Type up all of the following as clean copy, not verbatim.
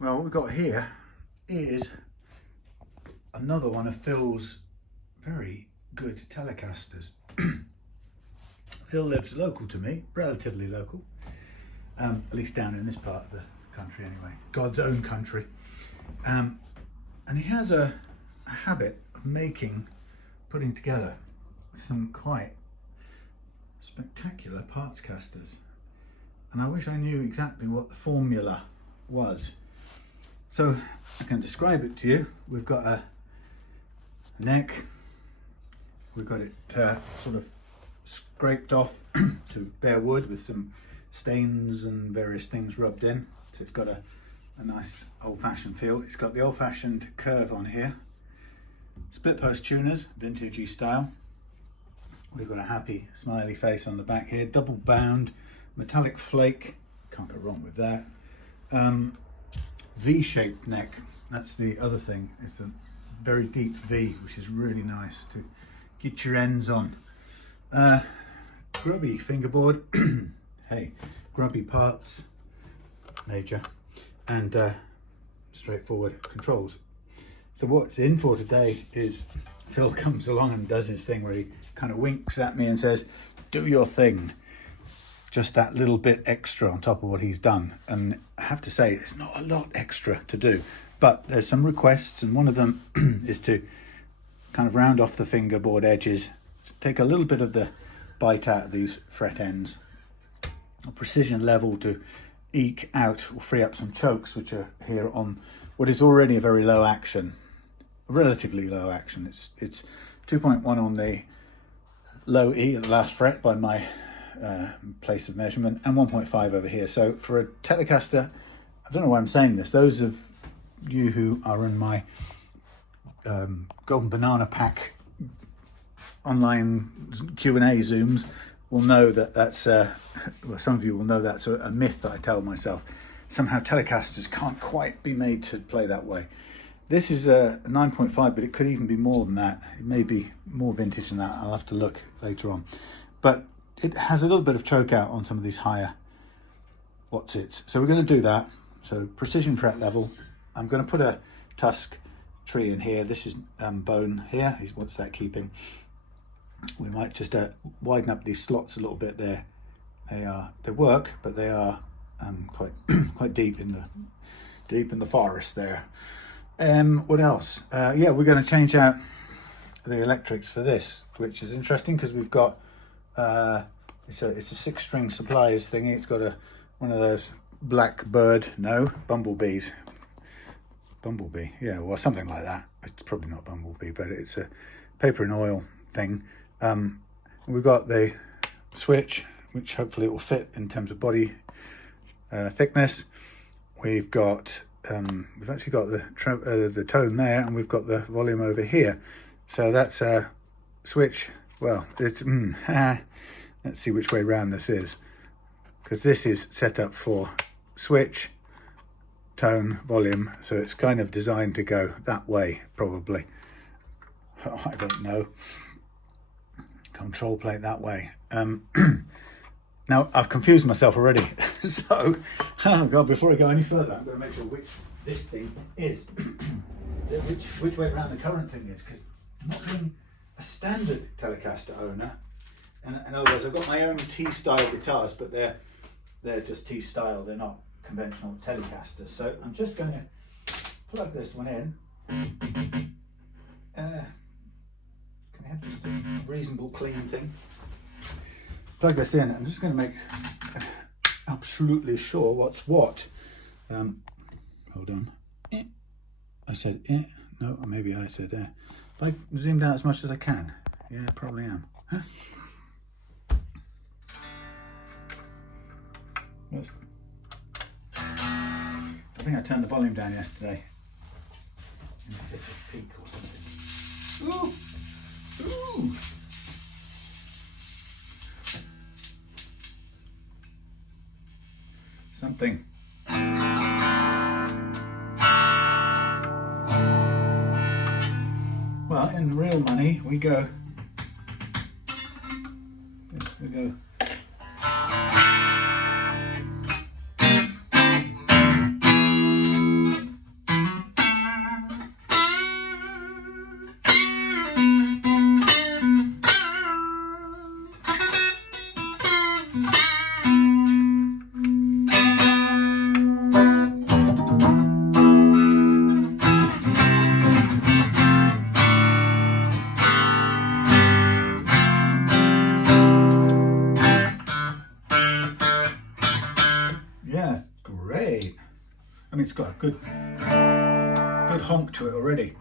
Well, what we've got here is another one of Phil's very good Telecasters. Phil lives local to me, relatively local, at least down in this part of the country anyway, God's own country. And he has a habit of putting together some quite spectacular partscasters. And I wish I knew exactly what the formula was. So I can describe it to you. We've got a neck, we've got it sort of scraped off to bare wood with some stains and various things rubbed in. So it's got a nice old-fashioned feel. It's got the old-fashioned curve on here. Split post tuners, vintagey style. We've got a happy smiley face on the back here. Double bound, metallic flake. Can't go wrong with that. V-shaped neck. That's the other thing. It's a very deep V, which is really nice to get your ends on. Grubby fingerboard. Hey, grubby parts, major, and straightforward controls. So what's in for today is Phil comes along and does his thing where he kind of winks at me and says, do your thing. Just that little bit extra on top of what he's done. And I have to say, there's not a lot extra to do, but there's some requests, and one of them is to kind of round off the fingerboard edges, take a little bit of the bite out of these fret ends, a precision level to eke out or free up some chokes, which are here on what is already a very low action, relatively low action. It's 2.1 on the low E at the last fret by my place of measurement, and 1.5 over here. So for a Telecaster, I don't know why I'm saying this, those of you who are in my Golden Banana Pack online Q&A Zooms will know that that's, well, some of you will know that's a myth that I tell myself. Somehow Telecasters can't quite be made to play that way. This is a 9.5, but it could even be more than that. It may be more vintage than that. I'll have to look later on. But it has a little bit of choke out on some of these higher what's-its. So we're going to do that. So precision fret level. I'm going to put a tusk tree in here. This is bone here. What's that keeping? We might just widen up these slots a little bit there. They work, but they are quite deep in the forest there. What else? Yeah, we're going to change out the electrics for this, which is interesting because we've got it's a 6-string supplies thingy. It's got one of those bumblebee, yeah, well, something like that. It's probably not bumblebee, but it's a paper and oil thing. We've got the switch, which hopefully it will fit in terms of body thickness. We've actually got the tone there, and we've got the volume over here. So that's a switch. Well, it's let's see which way round this is, because this is set up for switch, tone, volume. So it's kind of designed to go that way, probably. Oh, I don't know. Control plate that way. Now I've confused myself already. So, oh God, before I go any further, I'm going to make sure which this thing is, which way around the current thing is, because not being a standard Telecaster owner, and in other words, I've got my own T-style guitars, but they're just T-style. They're not conventional Telecasters. So I'm just going to plug this one in. Can I have just a reasonable clean thing? Plug this in. I'm just going to make absolutely sure what's what. Hold on. I said no, maybe I said if I zoomed out as much as I can. Yeah, I probably am. Huh? I think I turned the volume down yesterday. If it's a peak or something. Ooh! Ooh! Something. Well, in real money, we go. Hey, I mean, it's got a good honk to it already.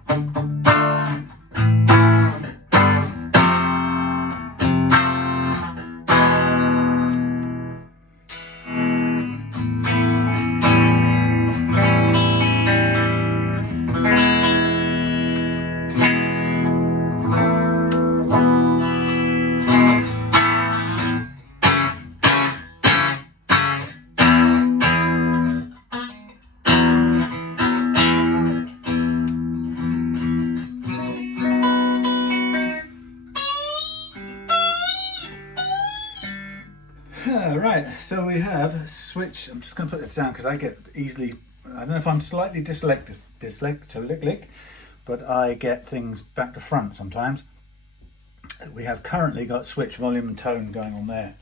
Right, so we have switch. I'm just going to put this down because I get easily, I don't know if I'm slightly dyslexic, but I get things back to front sometimes. We have currently got switch volume and tone going on there.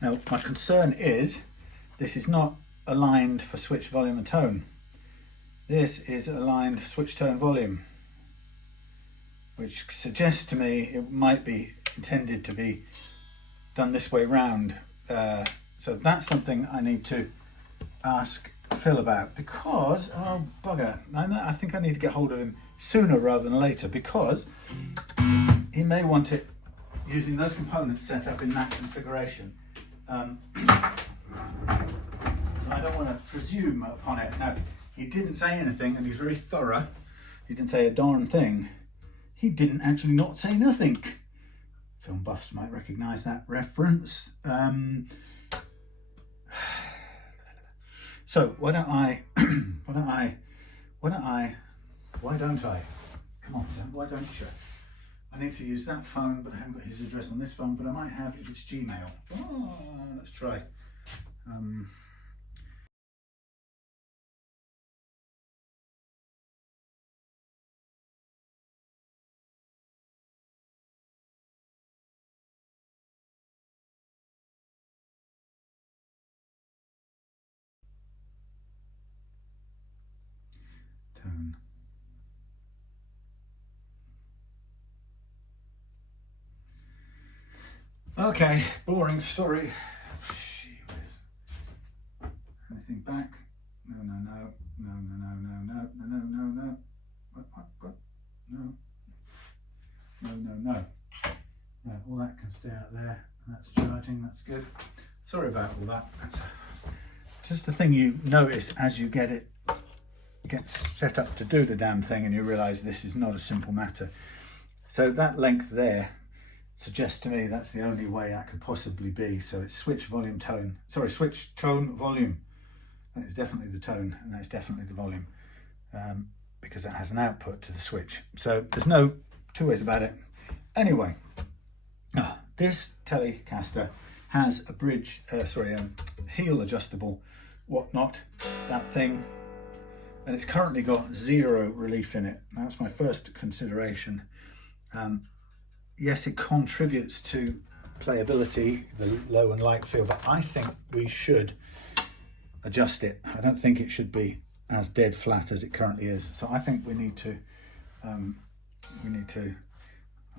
Now my concern is this is not aligned for switch volume and tone. This is aligned for switch tone volume, which suggests to me it might be intended to be done this way round. So that's something I need to ask Phil about, because, oh bugger, I think I need to get hold of him sooner rather than later, because he may want it using those components set up in that configuration. So I don't want to presume upon it. Now, he didn't say anything, and he's very thorough. He didn't say a darn thing. He didn't actually not say nothing. Film buffs might recognise that reference. So why don't I? Come on, Sam. Why don't you? I need to use that phone, but I haven't got his address on this phone. But I might have if it's Gmail. Oh, let's try. Tone. Okay, boring, sorry. Anything back? No. No. Right, all that can stay out there. That's charging, that's good. Sorry about all that. That's just the thing you notice as you get set up to do the damn thing, and you realise this is not a simple matter. So that length there suggests to me that's the only way that could possibly be. So it's switch volume tone, sorry, switch tone volume. That is definitely the tone, and that's definitely the volume, because that has an output to the switch. So there's no two ways about it. Anyway, this Telecaster has a bridge, heel adjustable whatnot, that thing, and it's currently got 0 relief in it. That's my first consideration. Yes, it contributes to playability, the low and light feel, but I think we should adjust it. I don't think it should be as dead flat as it currently is. So I think we need to, in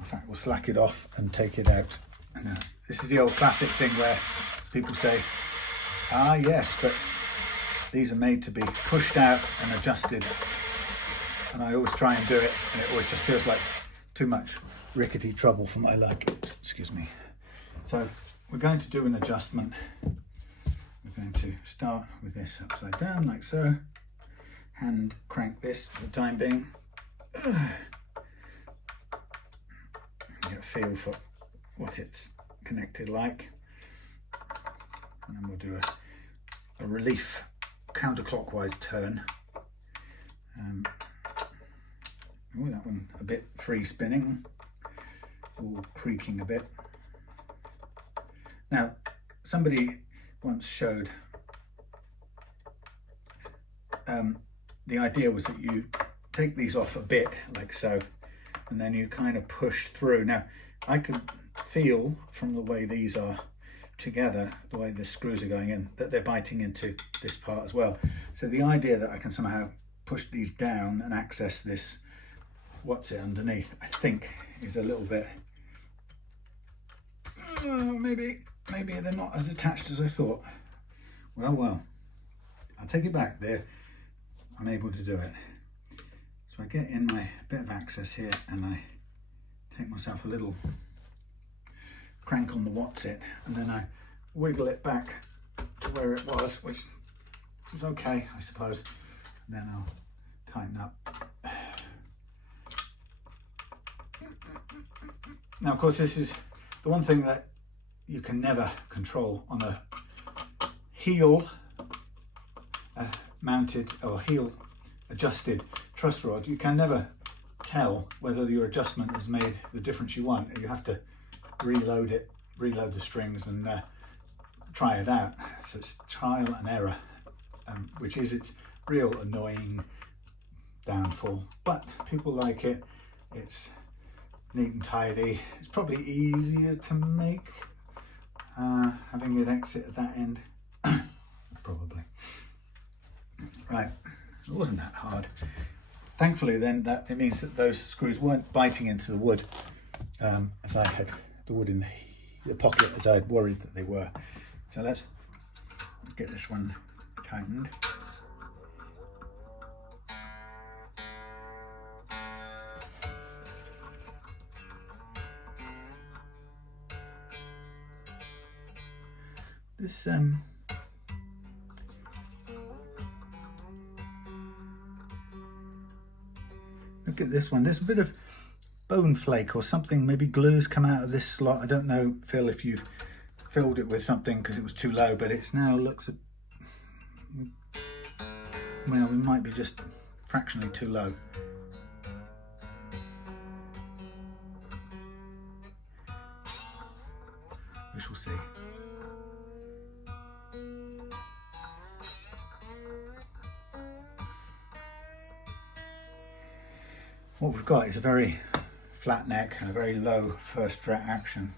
fact, we'll slack it off and take it out. Now, this is the old classic thing where people say, ah yes, but these are made to be pushed out and adjusted. And I always try and do it, and it always just feels like too much rickety trouble for my liking. Excuse me. So we're going to do an adjustment. We're going to start with this upside down like so. Hand crank this for the time being. Get a feel for what it's connected like. And then we'll do a relief counterclockwise turn. That one a bit free spinning, all creaking a bit. Now, somebody once showed the idea was that you take these off a bit like so, and then you kind of push through. Now, I could feel from the way these are together, the way the screws are going in, that they're biting into this part as well. So the idea that I can somehow push these down and access this, what's it underneath, I think is a little bit, maybe they're not as attached as I thought. Well, I'll take it back there. I'm able to do it. So I get in my bit of access here and I take myself a little crank on the what's-it, and then I wiggle it back to where it was, which is okay, I suppose. And then I'll tighten up. Now, of course, this is the one thing that you can never control on a heel mounted or heel adjusted truss rod. You can never tell whether your adjustment has made the difference you want. You have to reload it, reload the strings, and try it out. So it's trial and error, which is its real annoying downfall. But people like it. It's neat and tidy. It's probably easier to make having it exit at that end. Probably. Right, it wasn't that hard. Thankfully then, that it means that those screws weren't biting into the wood as I had the wood in the pocket as I had worried that they were. So let's get this one tightened. This look at this one. There's a bit of bone flake or something, maybe glue's come out of this slot. I don't know, Phil, if you've filled it with something because it was too low, but it's now looks, well, it might be just fractionally too low. We shall see. What we've got is a very flat neck and a very low first fret action.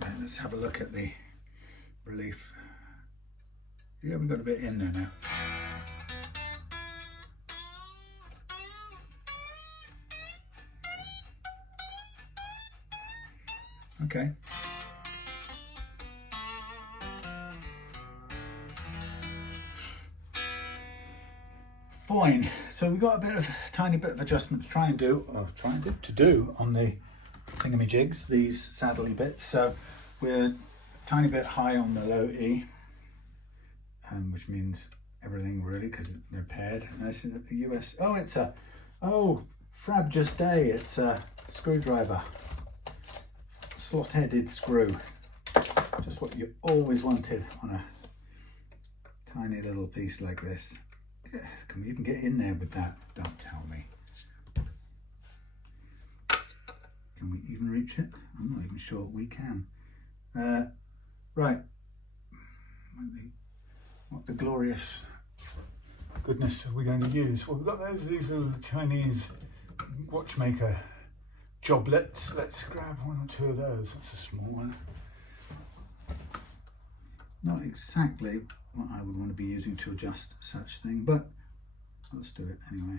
Right, let's have a look at the relief. Yeah, we've got a bit in there now. Okay. Fine. So we've got a bit of tiny bit of adjustment to try and do, on the thingamajigs, these saddly bits. So we're a tiny bit high on the low E, which means everything really because it's repaired. And this is the US. Oh, it's a Frab just day. It's a screwdriver. Slot-headed screw, just what you always wanted on a tiny little piece like this. Yeah, can we even get in there with that? Don't tell me. Can we even reach it? I'm not even sure we can. Right, what the glorious goodness are we going to use? Well, we've got these little Chinese watchmaker joblets. Let's grab one or two of those. That's a small one. Not exactly what I would want to be using to adjust such thing, but let's do it anyway.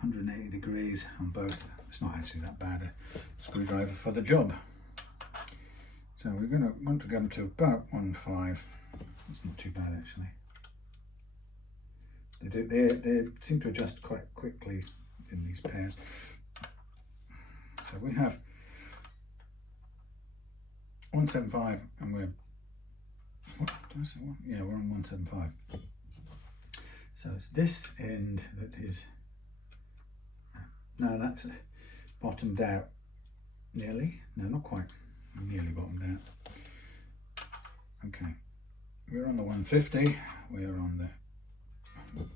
180 degrees on both. It's not actually that bad a screwdriver for the job. So we're going to want to get them to about 1.5. That's not too bad actually. They seem to adjust quite quickly in these pairs. So we have 175 and we're, what did I say? Yeah, we're on 175. So it's this end that is, no, that's bottomed out nearly. No, not quite, nearly bottomed out. Okay, we're on the 150. We're on the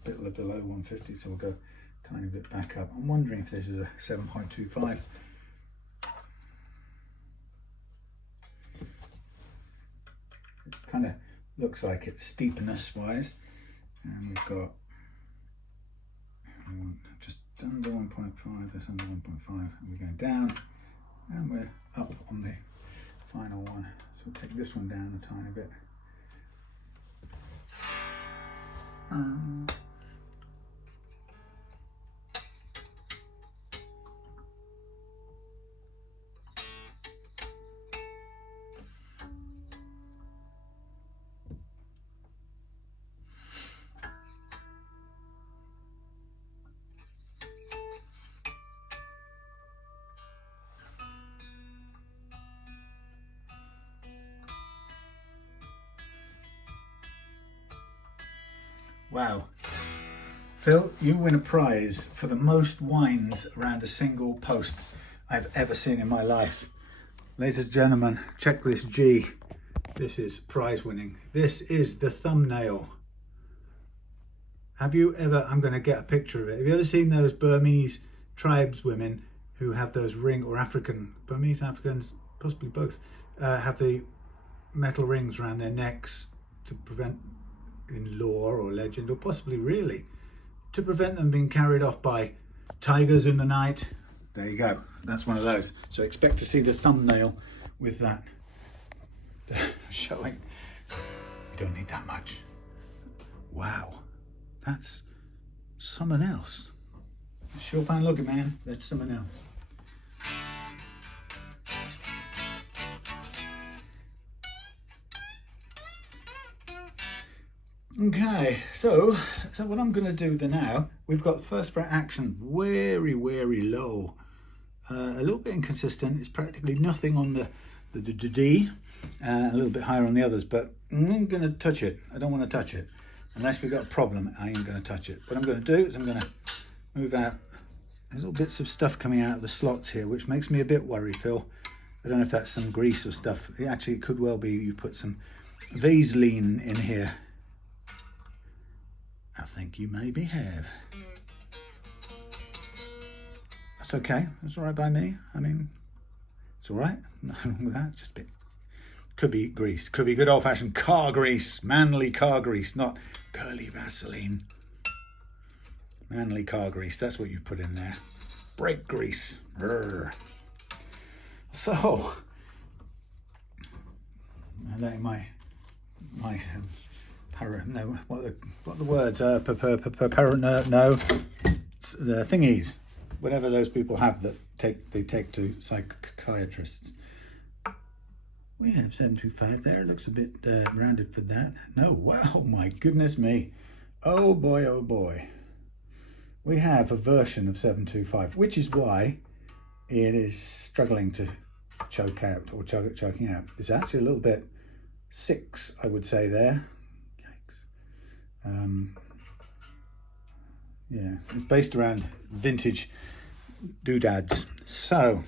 bit below 150, so we'll go a tiny bit back up. I'm wondering if this is a 7.25. Kind of looks like it's steepness wise, and we've got just under 1.5, just under 1.5, and we're going down and we're up on the final one. So we'll take this one down a tiny bit. Wow. Phil, you win a prize for the most winds around a single post I've ever seen in my life. Ladies and gentlemen, check this G. This is prize winning. This is the thumbnail. Have you ever, I'm going to get a picture of it. Have you ever seen those Burmese tribeswomen who have those ring, or Burmese, Africans, possibly both, have the metal rings around their necks to prevent, in lore or legend, or possibly really, to prevent them being carried off by tigers in the night? There you go. That's one of those. So expect to see the thumbnail with that showing. You don't need that much. Wow. That's someone else. Sure fine looking, man. That's someone else. Okay, so what I'm going to do now, we've got the first fret action very, very low. A little bit inconsistent. It's practically nothing on the D, a little bit higher on the others, but I'm going to touch it. I don't want to touch it. Unless we've got a problem, I ain't going to touch it. What I'm going to do is I'm going to move out. There's little bits of stuff coming out of the slots here, which makes me a bit worried, Phil. I don't know if that's some grease or stuff. Actually, it could well be you put some Vaseline in here. I think you maybe have. That's okay. That's all right by me. I mean, it's all right. Nothing wrong with that. Just a bit. Could be grease. Could be good old-fashioned car grease. Manly car grease, not girly Vaseline. Manly car grease. That's what you put in there. Brake grease. Brr. So, I'm letting my no, what the words are, the thingies, whatever those people have that they take to psychiatrists. We have 725 there. Looks a bit rounded for that. No, wow, my goodness me. Oh boy, oh boy. We have a version of 725, which is why it is struggling to choke out or choking out. It's actually a little bit 6, I would say there. Yeah, it's based around vintage doodads. So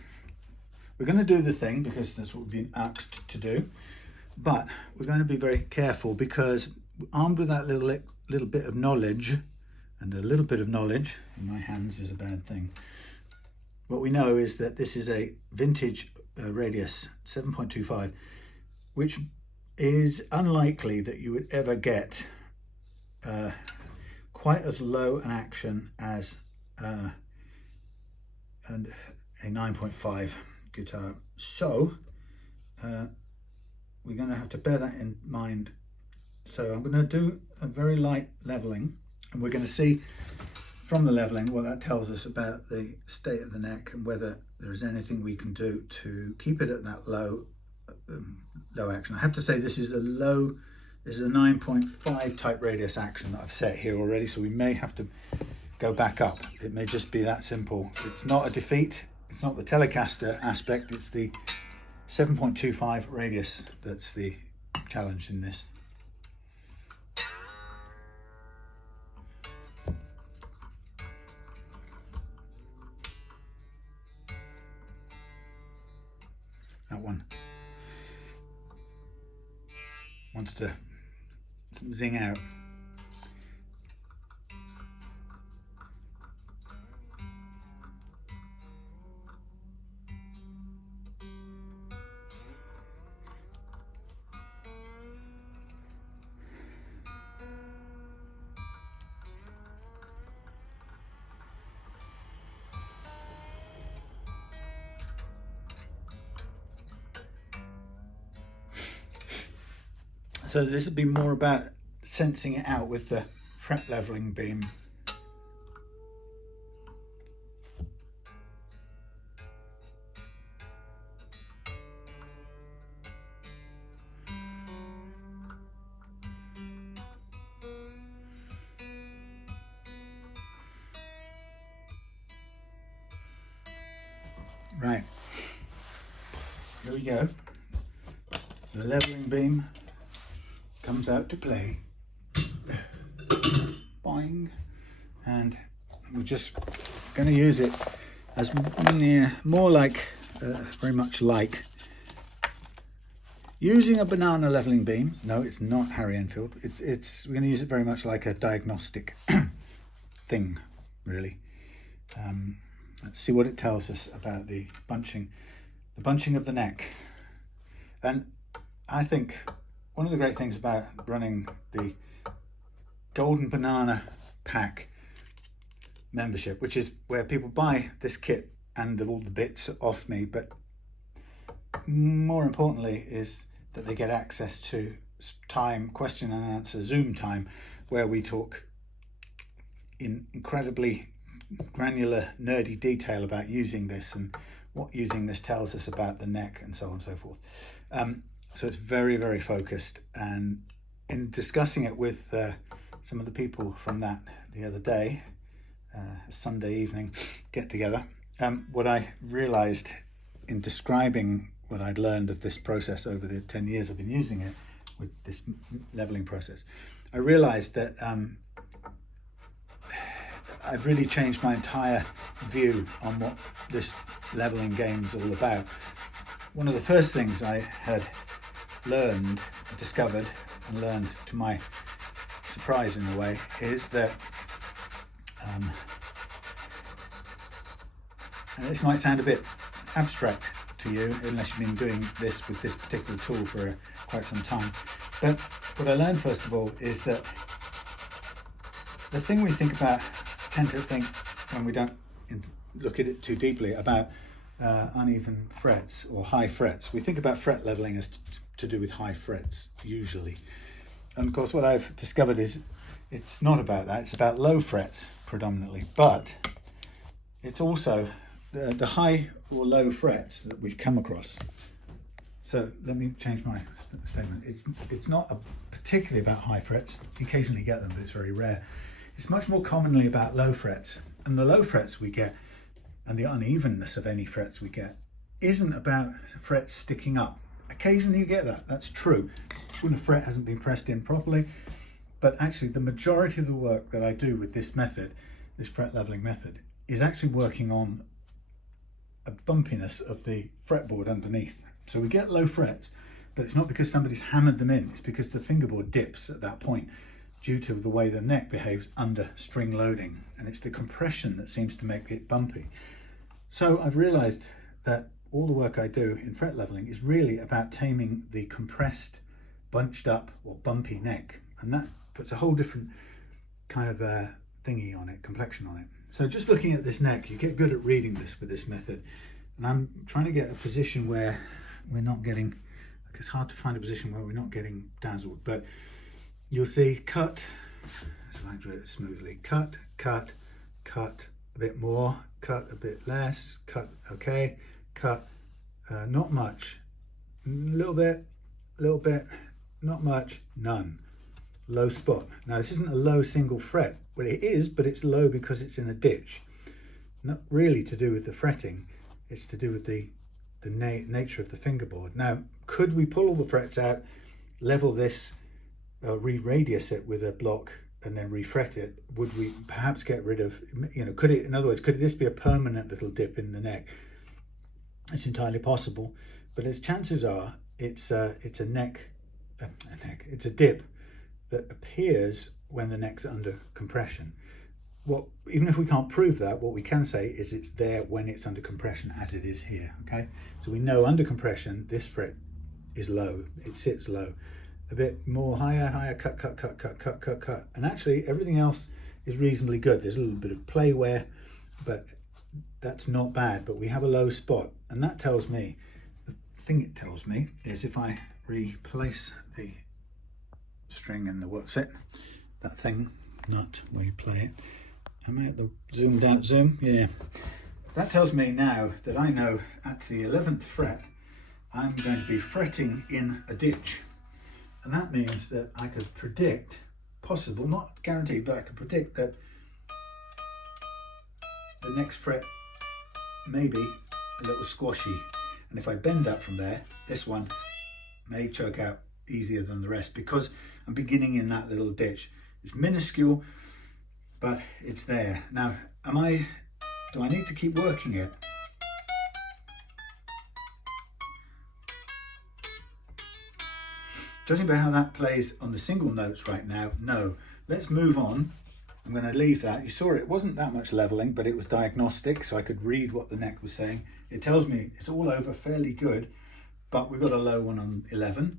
we're going to do the thing because that's what we've been asked to do, but we're going to be very careful because armed with that little bit of knowledge, and a little bit of knowledge in my hands is a bad thing. What we know is that this is a vintage radius 7.25, which is unlikely that you would ever get quite as low an action as a 9.5 guitar. So we're going to have to bear that in mind. So I'm going to do a very light leveling, and we're going to see from the leveling what that tells us about the state of the neck and whether there is anything we can do to keep it at that low action. I have to say this is a 9.5 type radius action that I've set here already, so we may have to go back up. It may just be that simple. It's not a defeat. It's not the Telecaster aspect. It's the 7.25 radius that's the challenge in this. That one wants to zing out. So this would be more about sensing it out with the fret leveling beam. Right, here we go. The leveling beam comes out to play. Boing. And we're just going to use it as more like, very much like using a banana leveling beam. No, it's not Harry Enfield. We're going to use it very much like a diagnostic thing, really. Let's see what it tells us about the bunching of the neck. And I think one of the great things about running the Golden Banana Pack membership, which is where people buy this kit and all the bits off me, but more importantly is that they get access to time, question and answer, Zoom time, where we talk in incredibly granular, nerdy detail about using this and what using this tells us about the neck and so on and so forth. So it's very, very focused. And in discussing it with some of the people from that the other day, Sunday evening get together, what I realized in describing what I'd learned of this process over the 10 years I've been using it with this leveling process, I realized that I've really changed my entire view on what this leveling game's all about. One of the first things I had discovered and learned to my surprise in a way, is that, and this might sound a bit abstract to you unless you've been doing this with this particular tool for quite some time, but what I learned first of all is that the thing we tend to think when we don't look at it too deeply about uneven frets or high frets. We think about fret leveling as to do with high frets usually, and of course what I've discovered is it's not about that. It's about low frets predominantly, but it's also the high or low frets that we've come across. So let me change my statement. It's not particularly about high frets. You occasionally get them, but it's very rare. It's much more commonly about low frets, and the low frets we get and the unevenness of any frets we get isn't about frets sticking up. Occasionally you get that, that's true, when a fret hasn't been pressed in properly, but actually the majority of the work that I do with this method, this fret leveling method, is actually working on a bumpiness of the fretboard underneath. So we get low frets, but it's not because somebody's hammered them in, it's because the fingerboard dips at that point due to the way the neck behaves under string loading, and it's the compression that seems to make it bumpy. So I've realized that all the work I do in fret leveling is really about taming the compressed, bunched up or bumpy neck, and that puts a whole different kind of thingy on it, complexion on it. So just looking at this neck, you get good at reading this with this method, and I'm trying to get a position where we're not getting, it's hard to find a position where we're not getting dazzled, but you'll see cut, let's like do it smoothly, cut, cut, cut a bit more, cut a bit less, cut, okay, cut, not much, a little bit, not much, none, low spot. Now this isn't a low single fret, well it is, but it's low because it's in a ditch. Not really to do with the fretting, it's to do with the nature of the fingerboard. Now, could we pull all the frets out, level this, re-radius it with a block and then refret it? Would we perhaps get rid of, could it, in other words, could this be a permanent little dip in the neck? It's entirely possible, but as chances are, it's a dip that appears when the neck's under compression. Even if we can't prove that, what we can say is it's there when it's under compression, as it is here, okay? So we know under compression, this fret is low, it sits low. A bit more higher, cut, cut, cut, cut, cut, cut, cut. And actually everything else is reasonably good. There's a little bit of play wear, but that's not bad, but we have a low spot. And that tells me, the thing it tells me is if I replace the string and the what's it, that thing nut where you play it. Am I at the zoomed out zoom? Yeah. That tells me now that I know at the 11th fret I'm going to be fretting in a ditch. And that means that I could predict, possible, not guaranteed, but I could predict that the next fret may be a little squashy. And if I bend up from there, this one may choke out easier than the rest because I'm beginning in that little ditch. It's minuscule, but it's there. Now, do I need to keep working it? Judging by how that plays on the single notes right now, no. Let's move on. I'm going to leave that. You saw it wasn't that much leveling, but it was diagnostic, so I could read what the neck was saying. It tells me it's all over fairly good, but we've got a low one on 11.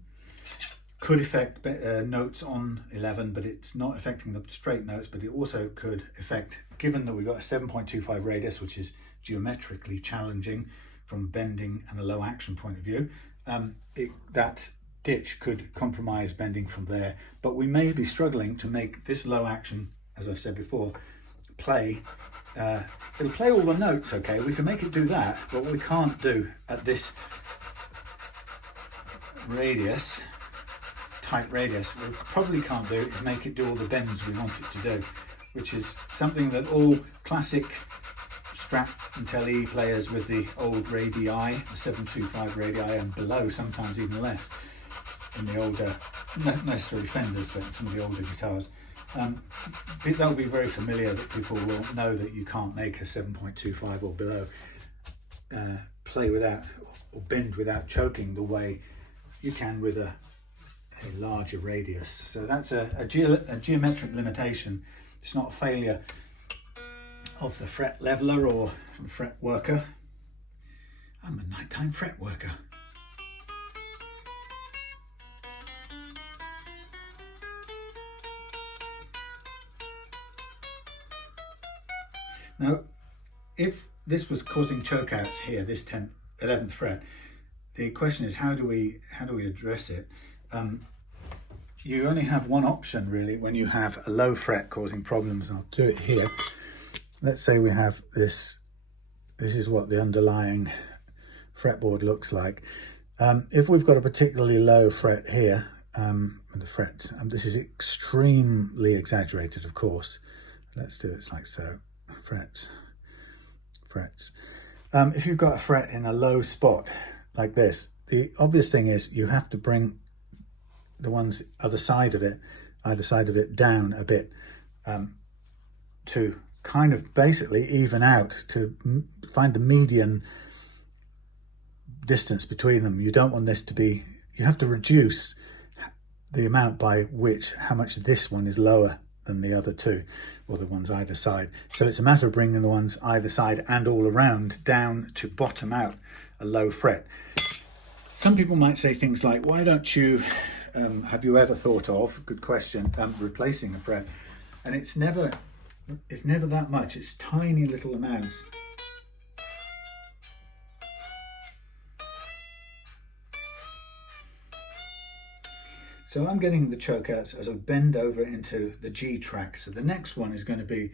Could affect notes on 11, but it's not affecting the straight notes, but it also could affect, given that we've got a 7.25 radius, which is geometrically challenging from bending and a low action point of view, that ditch could compromise bending from there, but we may be struggling to make this low action, as I've said before, play. It'll play all the notes, okay, we can make it do that, but what we can't do at this radius, tight radius, what we probably can't do is make it do all the bends we want it to do, which is something that all classic Strat and Tele players with the old radii, the 725 radii and below, sometimes even less, in the older, not necessarily Fenders, but in some of the older guitars. That will be very familiar, that people will know that you can't make a 7.25 or below play without, or bend without choking the way you can with a larger radius. So that's a geometric limitation. It's not a failure of the fret leveler or fret worker. I'm a nighttime fret worker. Now, if this was causing chokeouts here, this 11th fret, the question is how do we address it? You only have one option really when you have a low fret causing problems, and I'll do it here. Let's say we have this. This is what the underlying fretboard looks like. If we've got a particularly low fret here, the frets, this is extremely exaggerated, of course. Let's do it like so. Frets. If you've got a fret in a low spot like this, the obvious thing is you have to bring the ones either side of it down a bit to kind of basically even out, to find the median distance between them. You don't want this to be, you have to reduce the amount by which, how much this one is lower than the other two, or the ones either side. So it's a matter of bringing the ones either side and all around down to bottom out a low fret. Some people might say things like, why don't you, have you ever thought of, good question, replacing a fret? And it's never that much, it's tiny little amounts. So I'm getting the chokeouts as I bend over into the G track. So the next one is going to be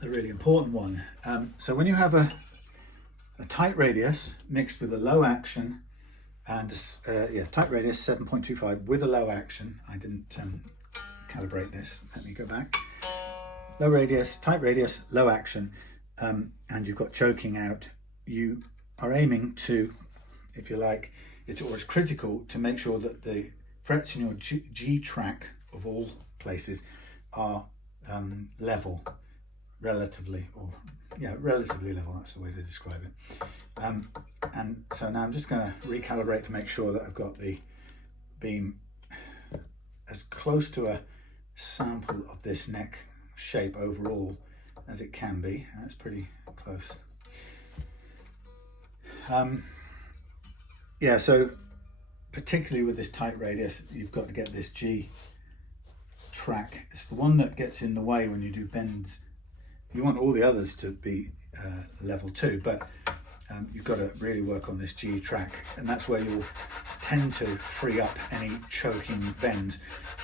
the really important one. So when you have a tight radius mixed with a low action, and tight radius 7.25 with a low action. I didn't calibrate this. Let me go back. Low radius, tight radius, low action, and you've got choking out. You are aiming to, if you like, it's critical to make sure that the frets in your G track of all places are level, relatively level. That's the way to describe it. And so now I'm just going to recalibrate to make sure that I've got the beam as close to a sample of this neck shape overall as it can be. That's pretty close. So particularly with this tight radius, you've got to get this G track. It's the one that gets in the way when you do bends. You want all the others to be level too, but you've got to really work on this G track, and that's where you'll tend to free up any choking bends.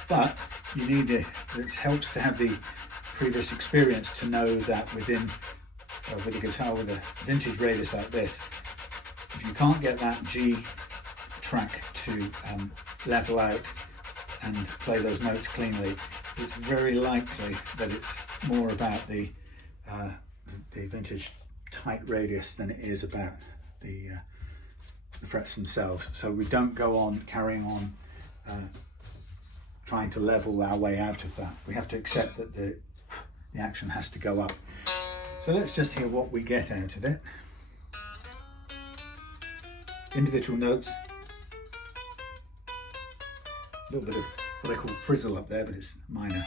But you need it helps to have the previous experience to know that with a guitar with a vintage radius like this, if you can't get that G track to level out and play those notes cleanly, it's very likely that it's more about the vintage tight radius than it is about the frets themselves. So we don't go on carrying on trying to level our way out of that. We have to accept that the action has to go up. So let's just hear what we get out of it. Individual notes, a little bit of what I call frizzle up there, but it's minor.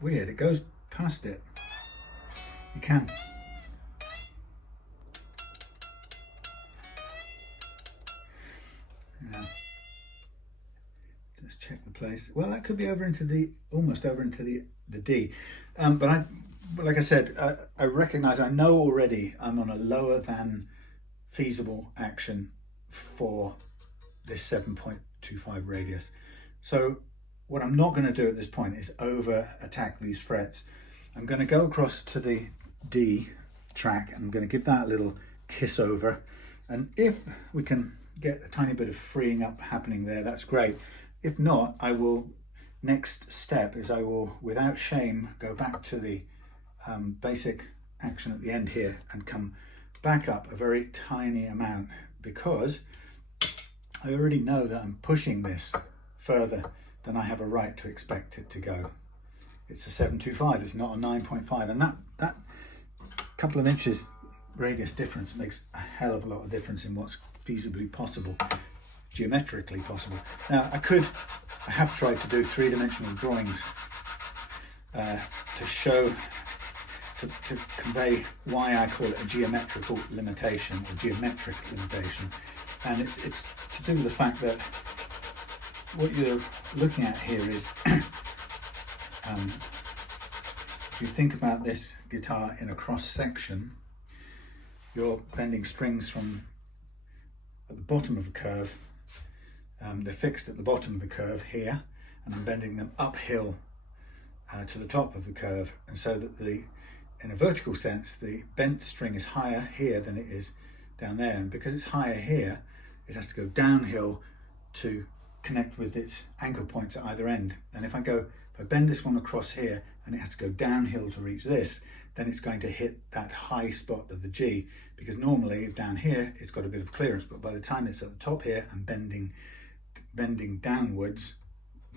Weird, it goes past it. You can. Yeah. Just check the place. Well, that could be over into the, almost over into the D. But like I said, I recognize, I know already I'm on a lower than feasible action for this 7.25 radius. So what I'm not going to do at this point is over attack these frets. I'm going to go across to the D track and I'm going to give that a little kiss over, and if we can get a tiny bit of freeing up happening there, that's great. If not, I will, next step is I will, without shame, go back to the basic action at the end here and come back up a very tiny amount, because I already know that I'm pushing this further than I have a right to expect it to go. It's a 7.25, it's not a 9.5, and that couple of inches radius difference makes a hell of a lot of difference in what's feasibly possible, geometrically possible. Now I have tried to do three-dimensional drawings to show, to convey why I call it a geometrical limitation, or geometric limitation, and it's to do with the fact that what you're looking at here is if you think about this guitar in a cross section, you're bending strings from at the bottom of a curve. They're fixed at the bottom of the curve here, and I'm bending them uphill to the top of the curve, and so that in a vertical sense, the bent string is higher here than it is down there, and because it's higher here, it has to go downhill to connect with its anchor points at either end. And if I bend this one across here and it has to go downhill to reach this, then it's going to hit that high spot of the G, because normally down here it's got a bit of clearance, but by the time it's at the top here and bending downwards,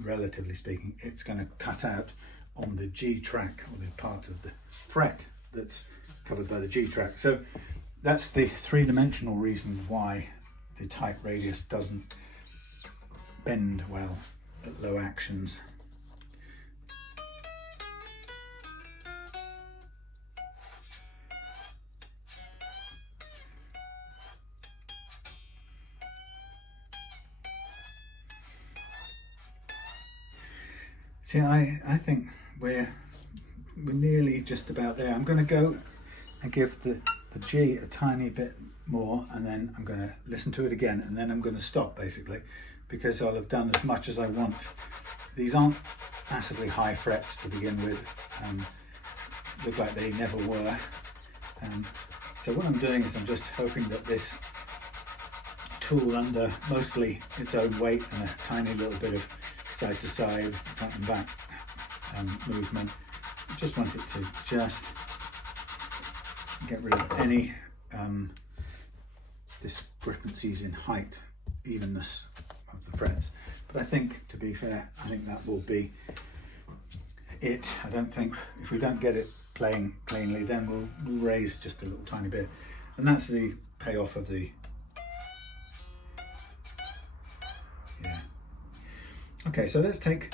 relatively speaking, it's going to cut out on the G track, or the part of the fret that's covered by the G track. So that's the three-dimensional reason why the tight radius doesn't bend well at low actions. See, I think we're nearly just about there. I'm going to go and give the G a tiny bit more, and then I'm going to listen to it again, and then I'm going to stop basically, because I'll have done as much as I want. These aren't massively high frets to begin with, look like they never were. So what I'm doing is I'm just hoping that this tool, under mostly its own weight and a tiny little bit of side to side, front and back movement, I just want it to just get rid of any discrepancies in height, evenness of the frets. But I think, to be fair, I think that will be it. I don't think, if we don't get it playing cleanly, then we'll raise just a little tiny bit, and that's the payoff of the, yeah. Okay, so let's take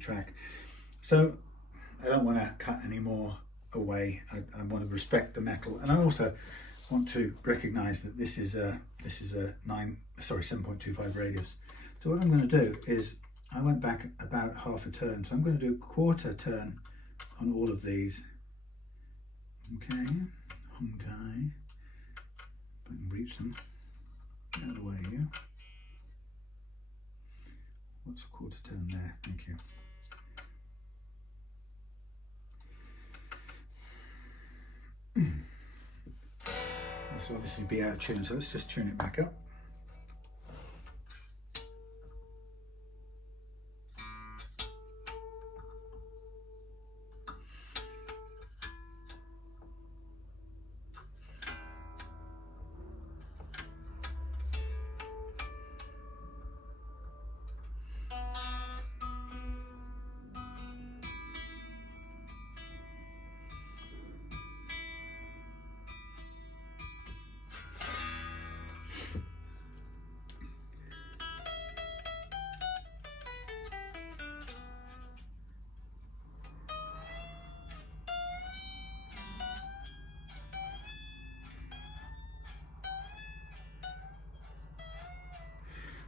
track. So I don't want to cut any more away. I want to respect the metal, and I also want to recognize that this is a 7.25 radius. So what I'm going to do is, I went back about half a turn, so I'm going to do a quarter turn on all of these. Okay, if I can reach them out of the way here. What's a quarter turn there? Thank you. This will obviously be out of tune, so let's just tune it back up.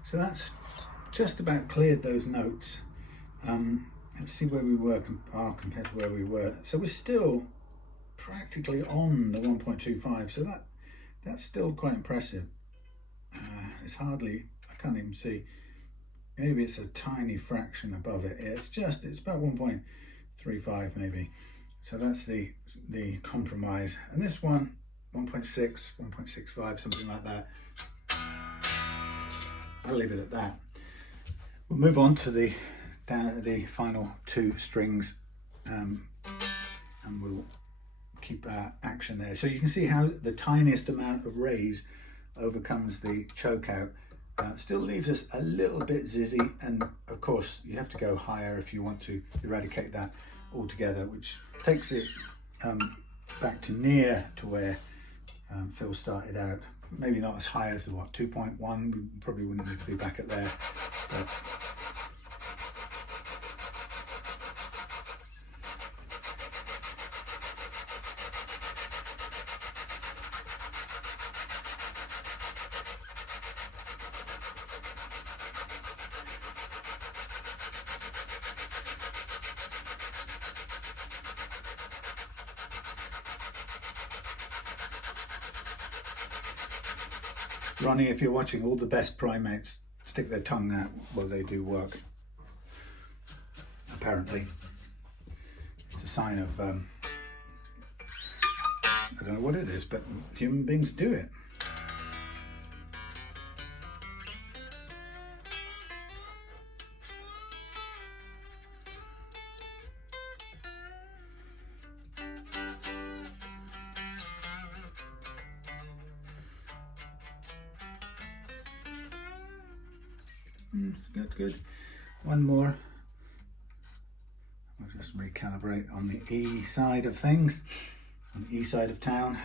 So that's just about cleared those notes. Let's see where we are compared to where we were. So we're still practically on the 1.25, so that's still quite impressive. It's hardly, I can't even see, maybe it's a tiny fraction above it. It's about 1.35 maybe. So that's the compromise. And this one, 1.6, 1.65, something like that. I'll leave it at that. We'll move on to the final two strings, and we'll keep our action there. So you can see how the tiniest amount of raise overcomes the choke out. Still leaves us a little bit zizzy, and of course you have to go higher if you want to eradicate that altogether, which takes it back to near to where Phil started out. Maybe not as high as 2.1. We probably wouldn't need to be back at there. But Ronnie, if you're watching, all the best primates stick their tongue out while they do work. Apparently. It's a sign of, I don't know what it is, but human beings do it. Good. One more. I'll just recalibrate on the E side of things, on the E side of town.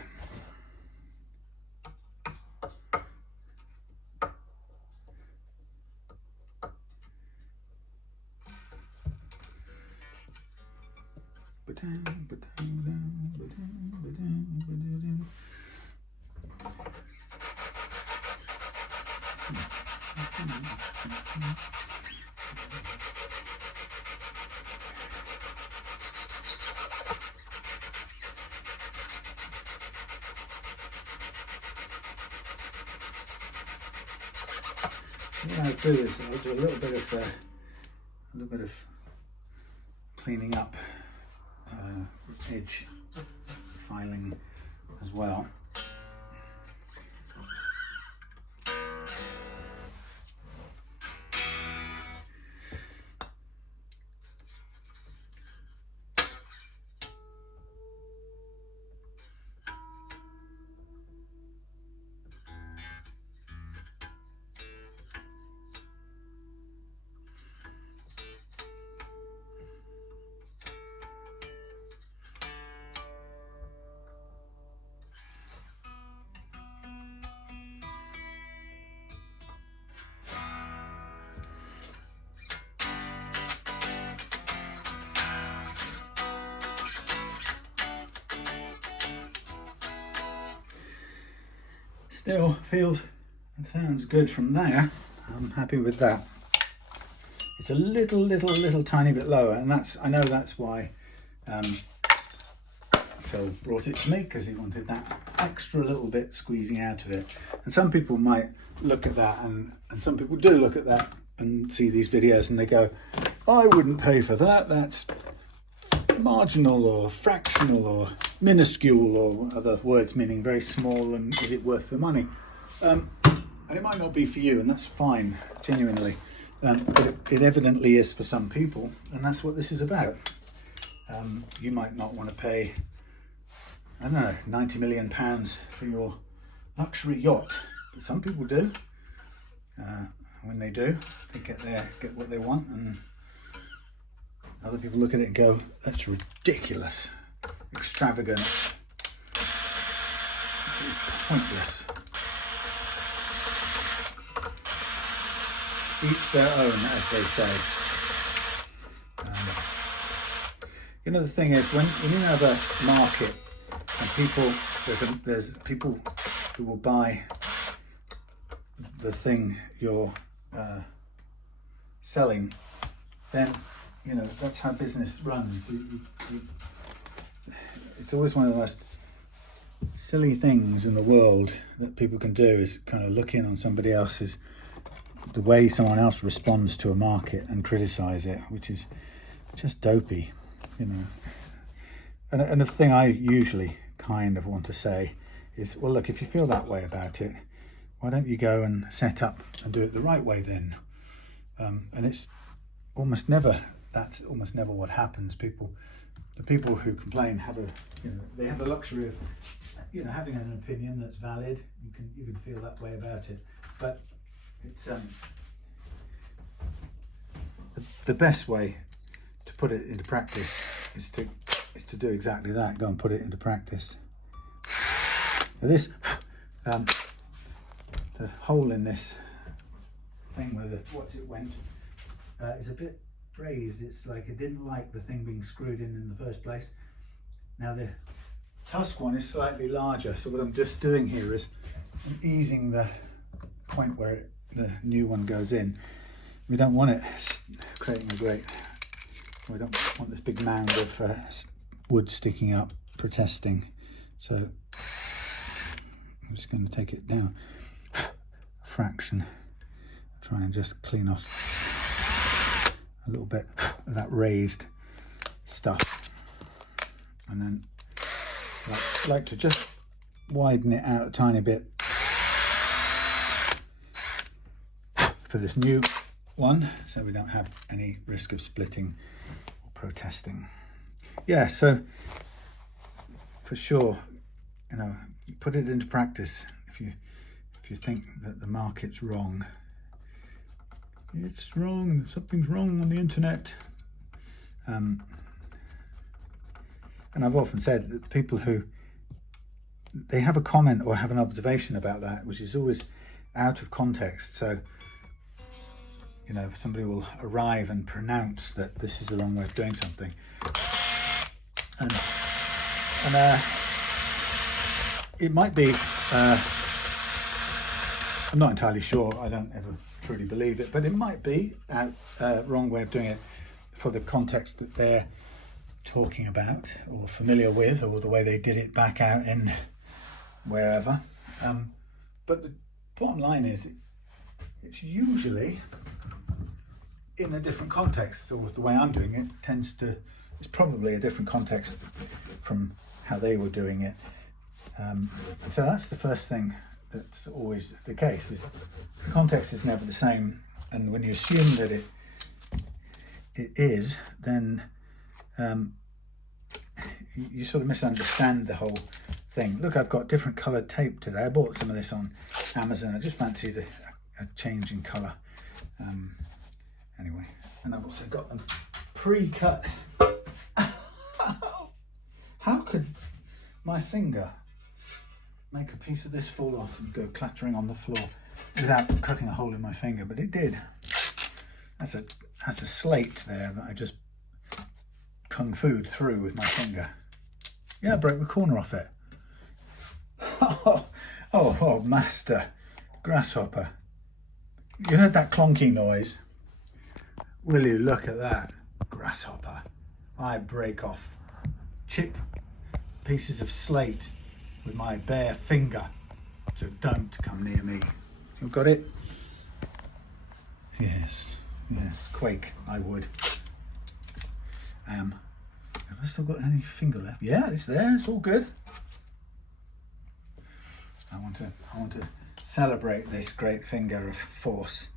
What I'll do is I'll do a little bit of cleaning up, edge filing as well. still feels and sounds good from there. I'm happy with that. It's a little tiny bit lower, and I know that's why Phil brought it to me, because he wanted that extra little bit squeezing out of it. And some people might look at that, and some people do look at that and see these videos and they go, I wouldn't pay for that, that's marginal or fractional or minuscule, or other words meaning very small, and is it worth the money? And it might not be for you, and that's fine, genuinely. But it evidently is for some people, and that's what this is about. You might not want to pay, I don't know, £90 million for your luxury yacht, but some people do. When they do, they get what they want, and other people look at it and go, that's ridiculous, extravagant, pointless. Each their own, as they say. You know, the thing is, when you have a market and there's people who will buy the thing you're selling, then you know that's how business runs. It's always one of the most silly things in the world that people can do, is kind of look in on somebody else's, the way someone else responds to a market, and criticize it, which is just dopey, you know. And the thing I usually kind of want to say is, well, look, if you feel that way about it, why don't you go and set up and do it the right way then? And that's almost never what happens. The people who complain they have the luxury of, having an opinion that's valid. You can feel that way about it, but it's the best way to put it into practice is to do exactly that. Go and put it into practice. Now this the hole in this thing where it went is a bit raised. It's like it didn't like the thing being screwed in the first place. Now the tusk one is slightly larger, so what I'm just doing here is easing the point where the new one goes in. We don't want it creating we don't want this big mound of wood sticking up protesting, so I'm just going to take it down a fraction, try and just clean off a little bit of that raised stuff, and then I like to just widen it out a tiny bit for this new one, so we don't have any risk of splitting or protesting. Yeah, so for sure, put it into practice. If you think that the market's wrong, it's wrong. Something's wrong on the internet. And I've often said that people who they have a comment or have an observation about that, which is always out of context. So, somebody will arrive and pronounce that this is the wrong way of doing something. And it might be, I'm not entirely sure, I don't ever truly believe it, but it might be a wrong way of doing it for the context that they're talking about or familiar with, or the way they did it back out in wherever. But the bottom line is, it's usually in a different context. So the way I'm doing it it's probably a different context from how they were doing it. So that's the first thing that's always the case, is the context is never the same, and when you assume that it is, then you sort of misunderstand the whole thing. Look, I've got different coloured tape today. I bought some of this on Amazon. I just fancied a change in colour. Anyway, and I've also got them pre-cut. How could my finger make a piece of this fall off and go clattering on the floor without cutting a hole in my finger? But it did. That's a slate there that I just kung fu'd through with my finger. Yeah, I broke the corner off it. Oh, Oh, master grasshopper. You heard that clonking noise? Will you look at that? Grasshopper. I break off chip pieces of slate with my bare finger, so don't come near me. You got it? Yes, quake, I would. Have I still got any finger left? Yeah, it's there, it's all good. I want to celebrate this great finger of force.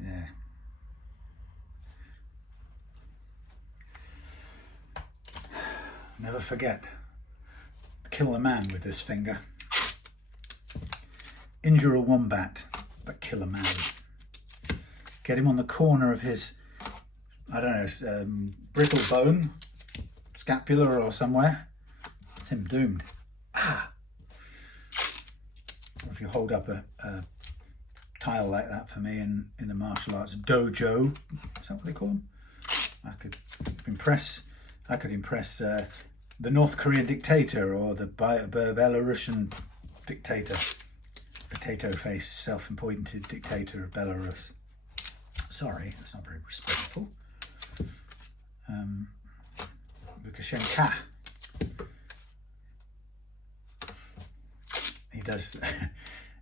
Yeah. Never forget. Kill a man with this finger. Injure a wombat, but kill a man. Get him on the corner of his, I don't know, brittle bone, scapula or somewhere. It's him doomed. Ah! Or if you hold up a tile like that for me in the martial arts dojo, is that what they call them? I could impress the North Korean dictator or the Belarusian dictator, potato-faced, self-appointed dictator of Belarus. Sorry, that's not very respectful. Lukashenko.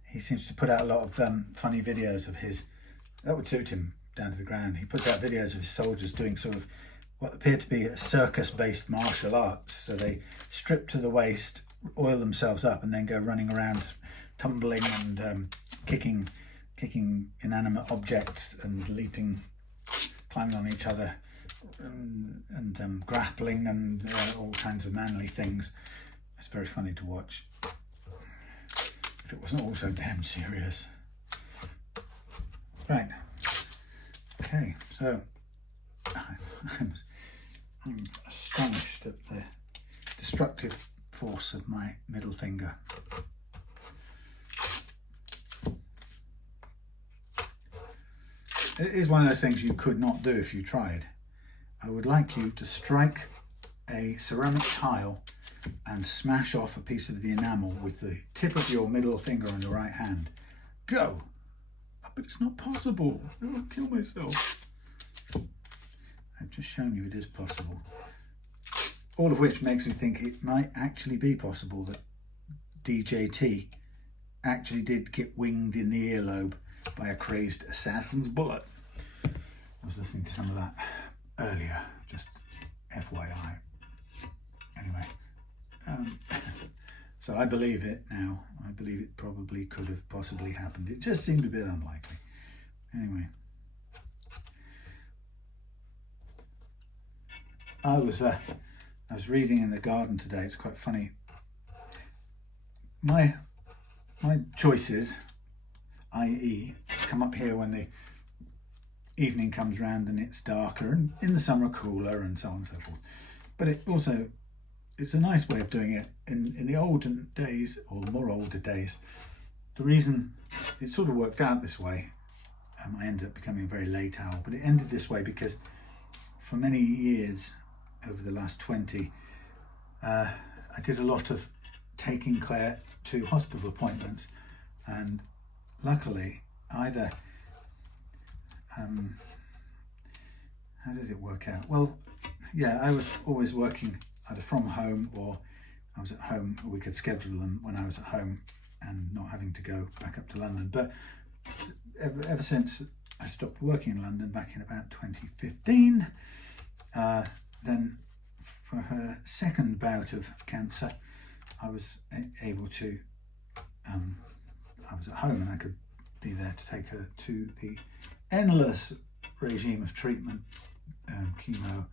He seems to put out a lot of funny videos of his. That would suit him down to the ground. He puts out videos of his soldiers doing sort of what appear to be a circus-based martial arts. So they strip to the waist, oil themselves up, and then go running around, tumbling and kicking inanimate objects and leaping, climbing on each other, and grappling and all kinds of manly things. It's very funny to watch. If it wasn't all so damn serious. Right. Okay, so I'm astonished at the destructive force of my middle finger. It is one of those things you could not do if you tried. I would like you to strike a ceramic tile and smash off a piece of the enamel with the tip of your middle finger on your right hand. Go! But it's not possible. I'll kill myself. I've just shown you it is possible. All of which makes me think it might actually be possible that DJT actually did get winged in the earlobe by a crazed assassin's bullet. I was listening to some of that earlier, just FYI. Anyway, so I believe it now. I believe it probably could have possibly happened. It just seemed a bit unlikely. Anyway, I was reading in the garden today. It's quite funny. My choices, i.e., come up here when the evening comes round and it's darker, and in the summer cooler, and so on and so forth. But it's a nice way of doing it. In the olden days, or more older days, the reason it sort of worked out this way, I ended up becoming a very late owl, but it ended this way because for many years, over the last 20, I did a lot of taking Claire to hospital appointments, and luckily either how did it work out? Well, yeah, I was always working either from home or I was at home, or we could schedule them when I was at home and not having to go back up to London. But ever since I stopped working in London back in about 2015, then for her second bout of cancer, I was able to, I was at home and I could be there to take her to the endless regime of treatment, chemo,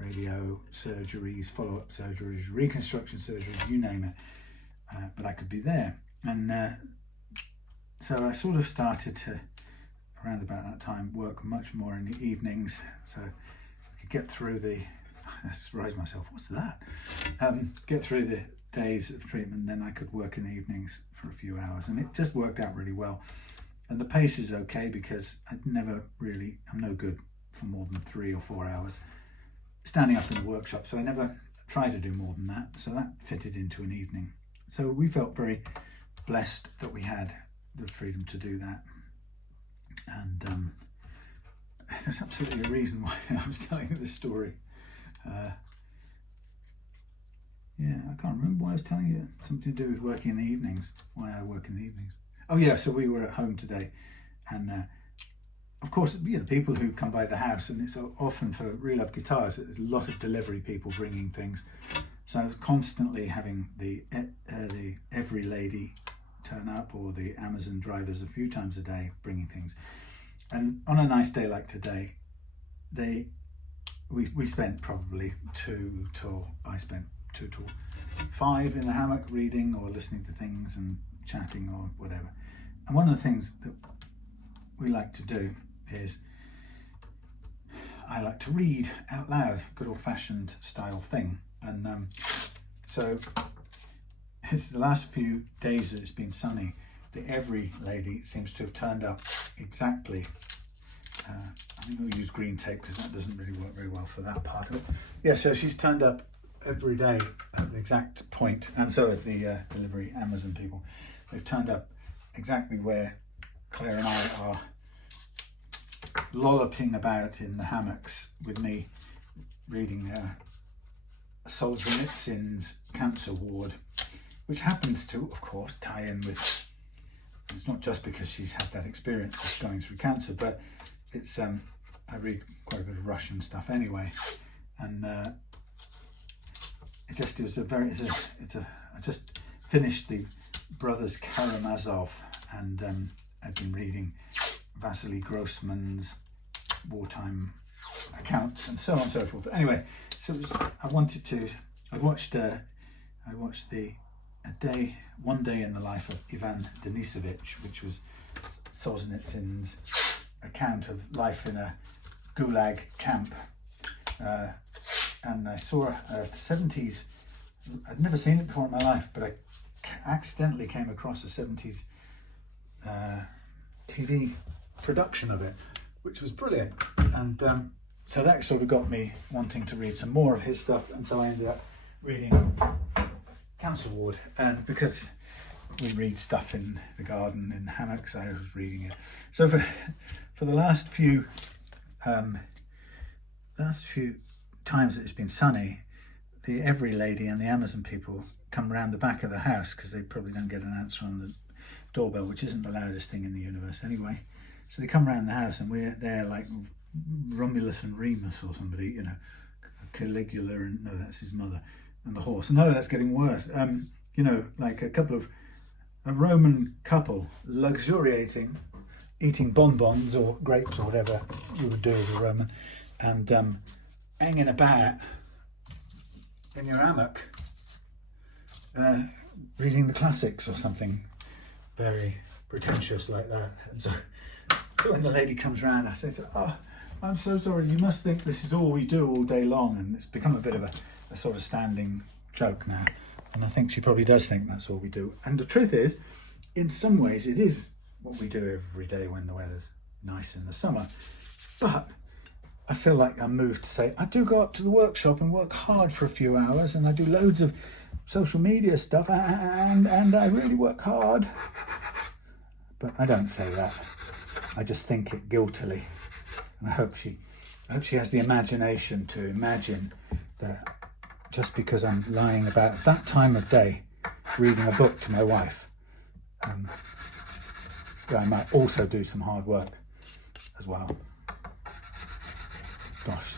radio, surgeries, follow-up surgeries, reconstruction surgeries, you name it, but I could be there. And so I sort of started to, around about that time, work much more in the evenings, so I could get through the, I surprised myself, what's that? Get through the days of treatment, then I could work in the evenings for a few hours, and it just worked out really well. And the pace is okay because I'm no good for more than 3 or 4 hours standing up in the workshop, so I never tried to do more than that. So that fitted into an evening. So we felt very blessed that we had the freedom to do that. And there's absolutely a reason why I was telling you this story. Yeah, I can't remember why I was telling you. Something to do with working in the evenings, why I work in the evenings. Oh yeah, so we were at home today, and of course, you know, people who come by the house, and it's often for Real Love Guitars, there's a lot of delivery people bringing things. So I was constantly having the every lady turn up, or the Amazon drivers a few times a day bringing things. And on a nice day like today, we spent probably 2 till 5 in the hammock reading or listening to things and chatting or whatever. And one of the things that we like to do is I like to read out loud, good old-fashioned style thing. And so it's the last few days that it's been sunny, the every lady seems to have turned up exactly. I think we'll use green tape because that doesn't really work very well for that part of it. Yeah, so she's turned up every day at the exact point, and so have the delivery Amazon people. They've turned up exactly where Claire and I are lolloping about in the hammocks with me reading Solzhenitsyn's Cancer Ward, which happens to, of course, tie in with, it's not just because she's had that experience of going through cancer, but it's I read quite a bit of Russian stuff anyway, and I just finished the Brothers Karamazov, and I've been reading Vasily Grossman's wartime accounts and so on and so forth. Anyway, so I watched One Day in the Life of Ivan Denisovich, which was Solzhenitsyn's account of life in a gulag camp, and I saw the 70s. I'd never seen it before in my life, but I accidentally came across a 70s TV production of it, which was brilliant. And so that sort of got me wanting to read some more of his stuff, and so I ended up reading Cancer Ward. And because we read stuff in the garden in hammocks, I was reading it. So for the last few times that it's been sunny, the every lady and the Amazon people come round the back of the house because they probably don't get an answer on the doorbell, which isn't the loudest thing in the universe anyway. So they come round the house, and we're there like Romulus and Remus or somebody, you know, Caligula, and no, that's his mother, and the horse. No, that's getting worse. You know, like a Roman couple luxuriating, eating bonbons or grapes or whatever you would do as a Roman, and hanging about in your hammock, reading the classics or something very pretentious like that. And so when the lady comes round, I say to her, "Oh, I'm so sorry, you must think this is all we do all day long." And it's become a bit of a sort of standing joke now. And I think she probably does think that's all we do. And the truth is, in some ways, it is what we do every day when the weather's nice in the summer. But I feel like I'm moved to say, I do go up to the workshop and work hard for a few hours, and I do loads of social media stuff, and I really work hard. But I don't say that. I just think it guiltily. And I hope she has the imagination to imagine that just because I'm lying about at that time of day reading a book to my wife, that I might also do some hard work as well. Gosh,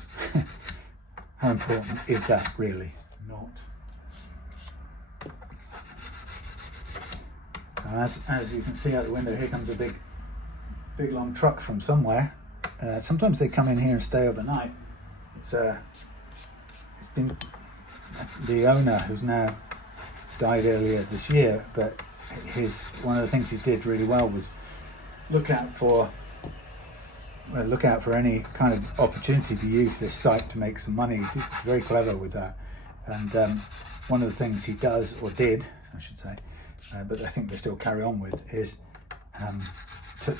how important is that really? Not. And as you can see out the window, here comes a big long truck from somewhere. Sometimes they come in here and stay overnight. It's been the owner, who's now died earlier this year, but one of the things he did really well was look out for any kind of opportunity to use this site to make some money. He's very clever with that. And one of the things he does, or did, I should say, but I think they still carry on with, is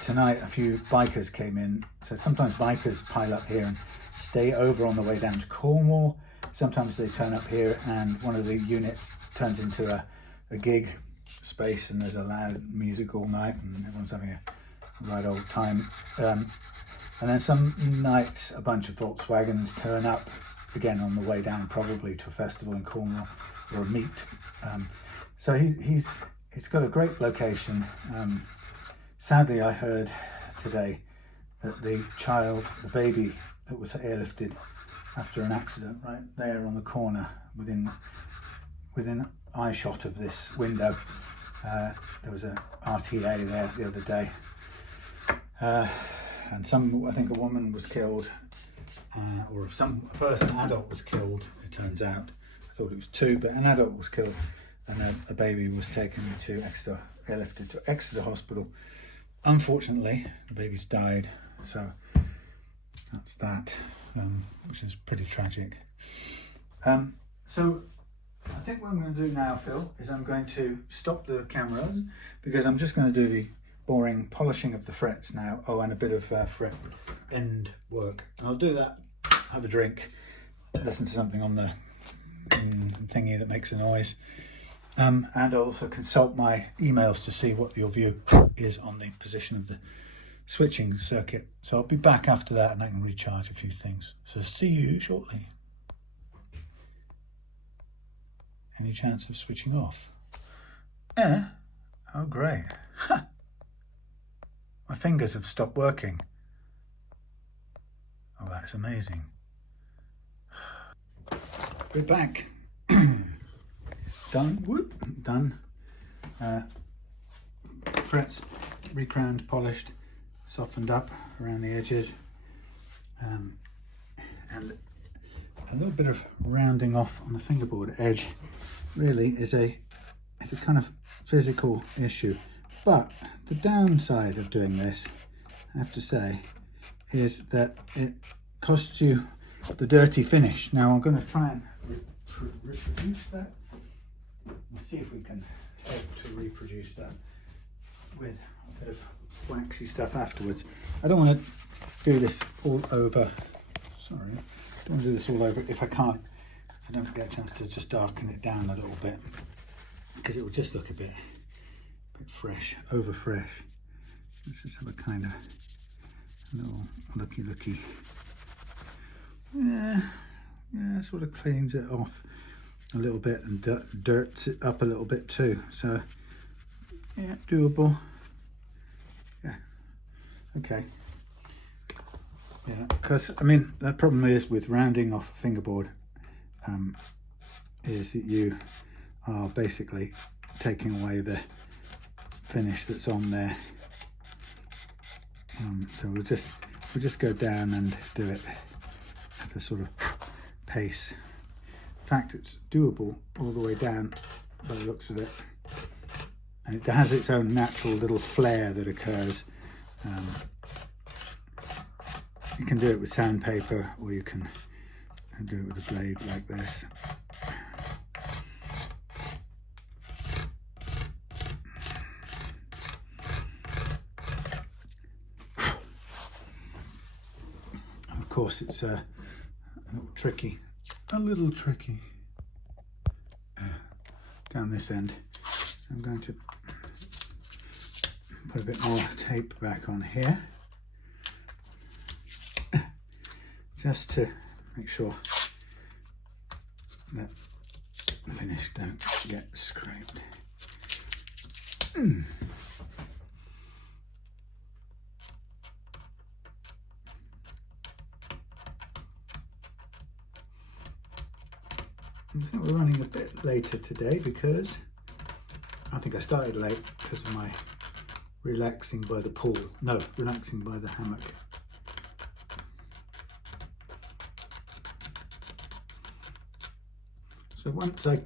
tonight a few bikers came in. So sometimes bikers pile up here and stay over on the way down to Cornwall. Sometimes they turn up here and one of the units turns into a gig space, and there's a loud music all night and everyone's having a right old time. And then some nights a bunch of Volkswagens turn up again on the way down, probably to a festival in Cornwall or a meet. So he's got a great location. Sadly, I heard today that the baby that was airlifted after an accident right there on the corner within eye shot of this window, there was a RTA there the other day, and I think a woman was killed, or an adult was killed, it turns out. I thought it was two, but an adult was killed, and a baby was taken to airlifted to Exeter Hospital. Unfortunately, the baby's died, so that's that, which is pretty tragic. So I think what I'm going to do now, Phil, is I'm going to stop the cameras because I'm just going to do the boring polishing of the frets now. Oh, and a bit of fret end work. And I'll do that, have a drink, listen to something on the thingy that makes a noise, and I'll also consult my emails to see what your view is on the position of the switching circuit. So I'll be back after that and I can recharge a few things. So see you shortly. Any chance of switching off? Yeah. Oh, great. Ha. My fingers have stopped working. Oh, that's amazing. We're back. Done. Whoop. Done. Frets recrowned, polished, softened up around the edges, and a little bit of rounding off on the fingerboard edge really is a kind of physical issue. But the downside of doing this, I have to say, is that it costs you the dirty finish. Now I'm going to try and reproduce that. Let's see if we can hope to reproduce that with a bit of waxy stuff afterwards. I don't want to do this all over. Sorry, I don't want to do this all over if I don't get a chance to just darken it down a little bit, because it will just look a bit fresh, over fresh. Let's just have a kind of little looky. Yeah, sort of cleans it off a little bit and dirts it up a little bit too. So yeah, doable. Yeah, okay. Yeah, because I mean the problem is with rounding off a fingerboard is that you are basically taking away the finish that's on there. So we'll just go down and do it at a sort of pace. In fact, it's doable all the way down by the looks of it, and it has its own natural little flare that occurs. You can do it with sandpaper, or you can do it with a blade like this. Of course, it's a little tricky down this end. I'm going to put a bit more tape back on here, just to make sure that the finish don't get scraped. I think we're running a bit later today because I think I started late because of my relaxing by the pool. No, relaxing by the hammock. So once I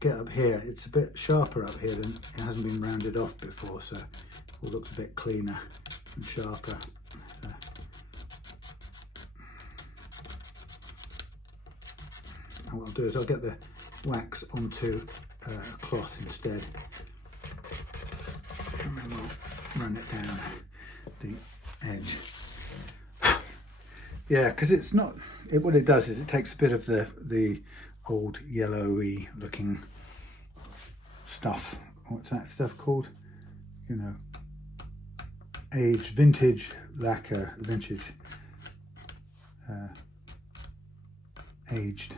get up here, it's a bit sharper up here than it hasn't been rounded off before, so it all looks a bit cleaner and sharper. And what I'll do is I'll get the wax onto a cloth instead, and then we'll run it down. the edge. Yeah, because it's not, what it does is it takes a bit of the old yellowy looking stuff. What's that stuff called? You know, aged, vintage lacquer, vintage, aged,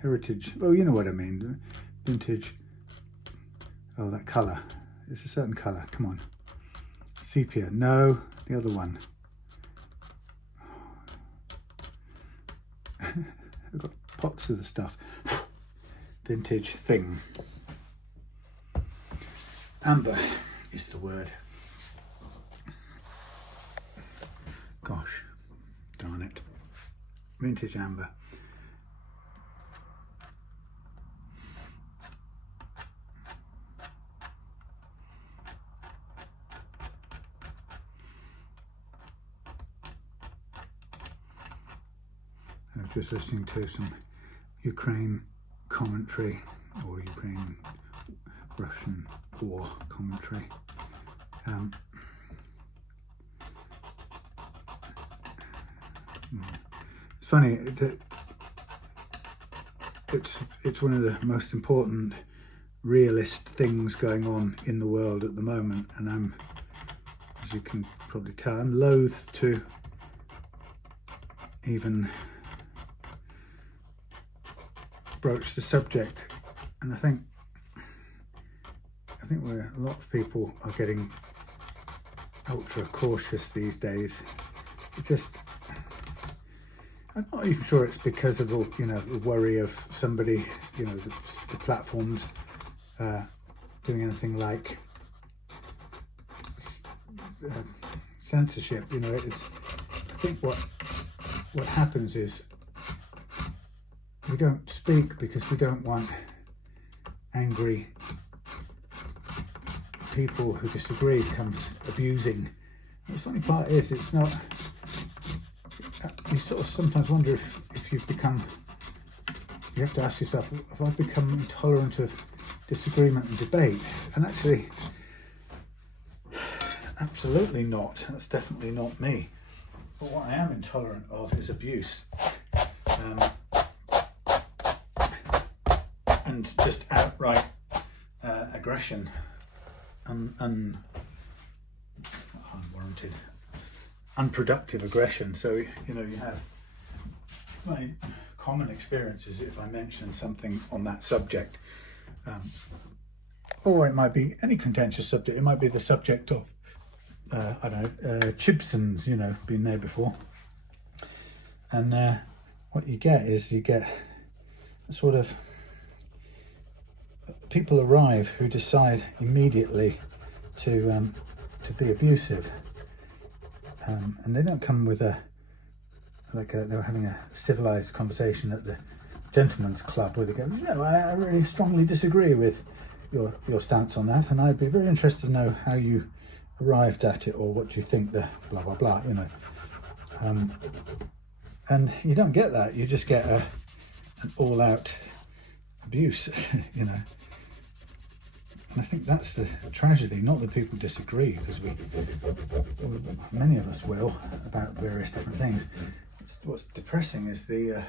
heritage. Oh, you know what I mean. Vintage. Oh, that colour. It's a certain colour. Come on. Sepia. No, the other one. I've got pots of the stuff. Vintage thing. Amber is the word. Gosh, darn it. Vintage amber. I was just listening to some Ukraine commentary, or Ukraine Russian war commentary. It's funny that it's one of the most important realist things going on in the world at the moment, and I'm, as you can probably tell, I'm loath to even broach the subject, and I think where a lot of people are getting ultra cautious these days. It just, I'm not even sure it's because of all, you know, the worry of somebody, you know, the platforms doing anything like censorship. You know, it's, I think what happens is we don't speak because we don't want angry people who disagree comes abusing. And the funny part is, it's not, you sort of sometimes wonder if you've become, you have to ask yourself, have I become intolerant of disagreement and debate? And actually, absolutely not. That's definitely not me. But what I am intolerant of is abuse. And just outright aggression, unwarranted, unproductive aggression. So, you know, you have my common experiences if I mention something on that subject, or it might be any contentious subject. It might be the subject of, I don't know, Chibsons, you know, been there before. And what you get is you get a sort of, people arrive who decide immediately to be abusive, and they don't come with they were having a civilized conversation at the gentleman's club where they go, you know, I really strongly disagree with your stance on that, and I'd be very interested to know how you arrived at it, or what you think the blah blah blah, you know. And you don't get that. You just get an all-out abuse, you know. And I think that's the tragedy, not that people disagree, because many of us will, about various different things. What's depressing is the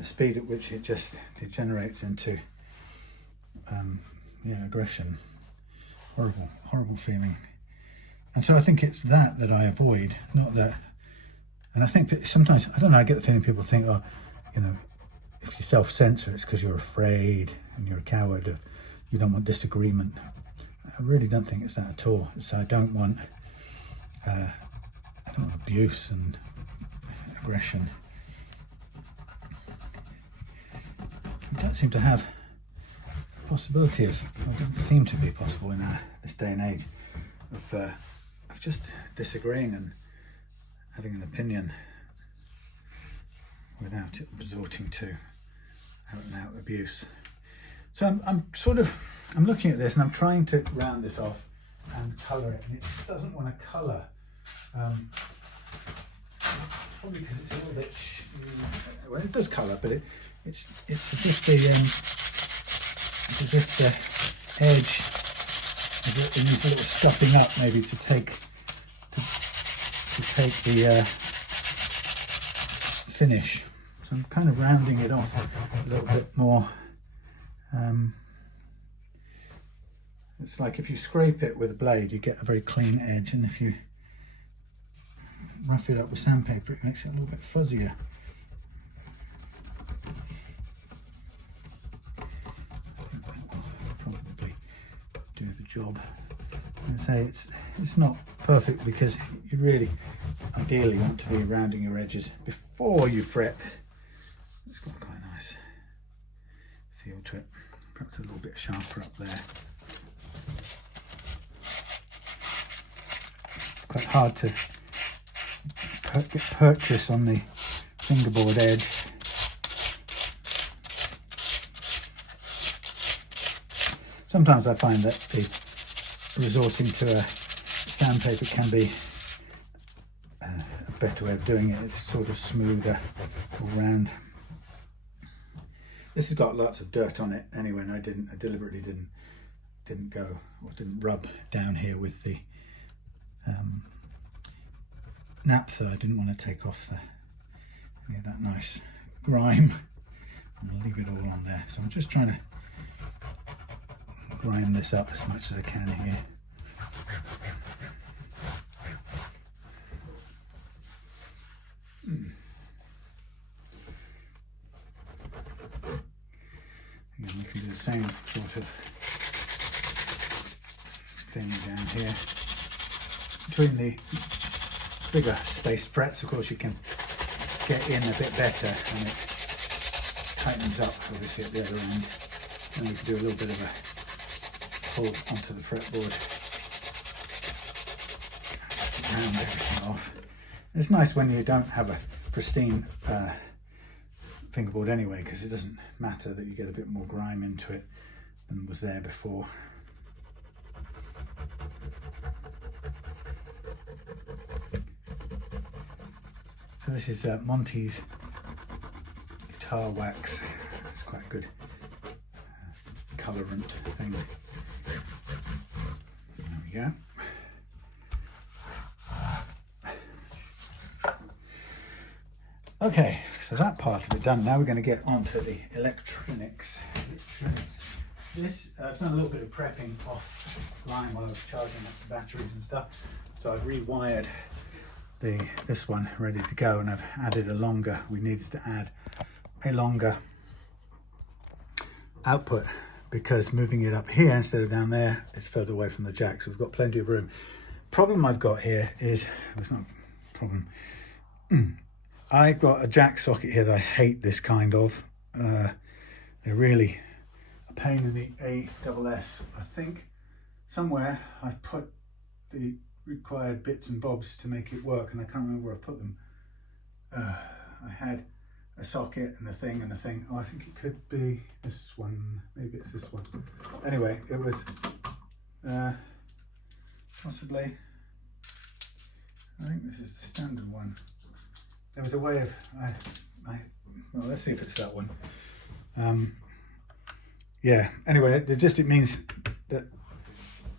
speed at which it just degenerates into aggression. Horrible feeling. And so I think it's that I avoid, not that. And I think sometimes, I don't know, I get the feeling people think, oh, you know, if you self-censor, it's because you're afraid and you're a coward, you don't want disagreement. I really don't think it's that at all. It's I don't want abuse and aggression. We don't seem to have a possibility of, it doesn't seem to be possible in this day and age, of just disagreeing and having an opinion without it resorting to out and out abuse. So I'm looking at this and I'm trying to round this off and colour it, and it doesn't want to colour. Probably because it's a little bit, well, it does colour, but it's as if the edge It needs a little stuffing up maybe to take the finish. So I'm kind of rounding it off a little bit more. It's like if you scrape it with a blade, you get a very clean edge, and if you rough it up with sandpaper, it makes it a little bit fuzzier. Probably do the job. And say it's not perfect because you really ideally want to be rounding your edges before you fret. It's got quite a nice feel to it. Perhaps a little bit sharper up there. It's quite hard to get purchase on the fingerboard edge. Sometimes I find that resorting to a sandpaper can be a better way of doing it. It's sort of smoother all round. This has got lots of dirt on it anyway, and I deliberately didn't go or didn't rub down here with the naphtha. I didn't want to take off any of that nice grime. I'll leave it all on there. So I'm just trying to grime this up as much as I can here. And we can do the same sort of thing down here. Between the bigger spaced frets, of course, you can get in a bit better, and it tightens up obviously at the other end. And we can do a little bit of a pull onto the fretboard, round everything off. It's nice when you don't have a pristine fingerboard anyway, because it doesn't matter that you get a bit more grime into it than was there before. So this is Monty's guitar wax. It's quite a good colorant thing. There we go. Okay, so that part of it done. Now we're going to get onto the electronics. This, I've done a little bit of prepping offline while I was charging up the batteries and stuff. So I've rewired this one ready to go, and I've added a longer. We needed to add a longer output because moving it up here instead of down there is further away from the jack. So we've got plenty of room. Problem I've got here is, it's not a problem. I've got a jack socket here that I hate this kind of. They're really a pain in the ASS. I think somewhere I've put the required bits and bobs to make it work, and I can't remember where I put them. I had a socket and a thing and a thing. Oh, I think it could be this one. Maybe it's this one. Anyway, it was possibly, I think this is the standard one. There was a way of, well, let's see if it's that one. Yeah, anyway, it means that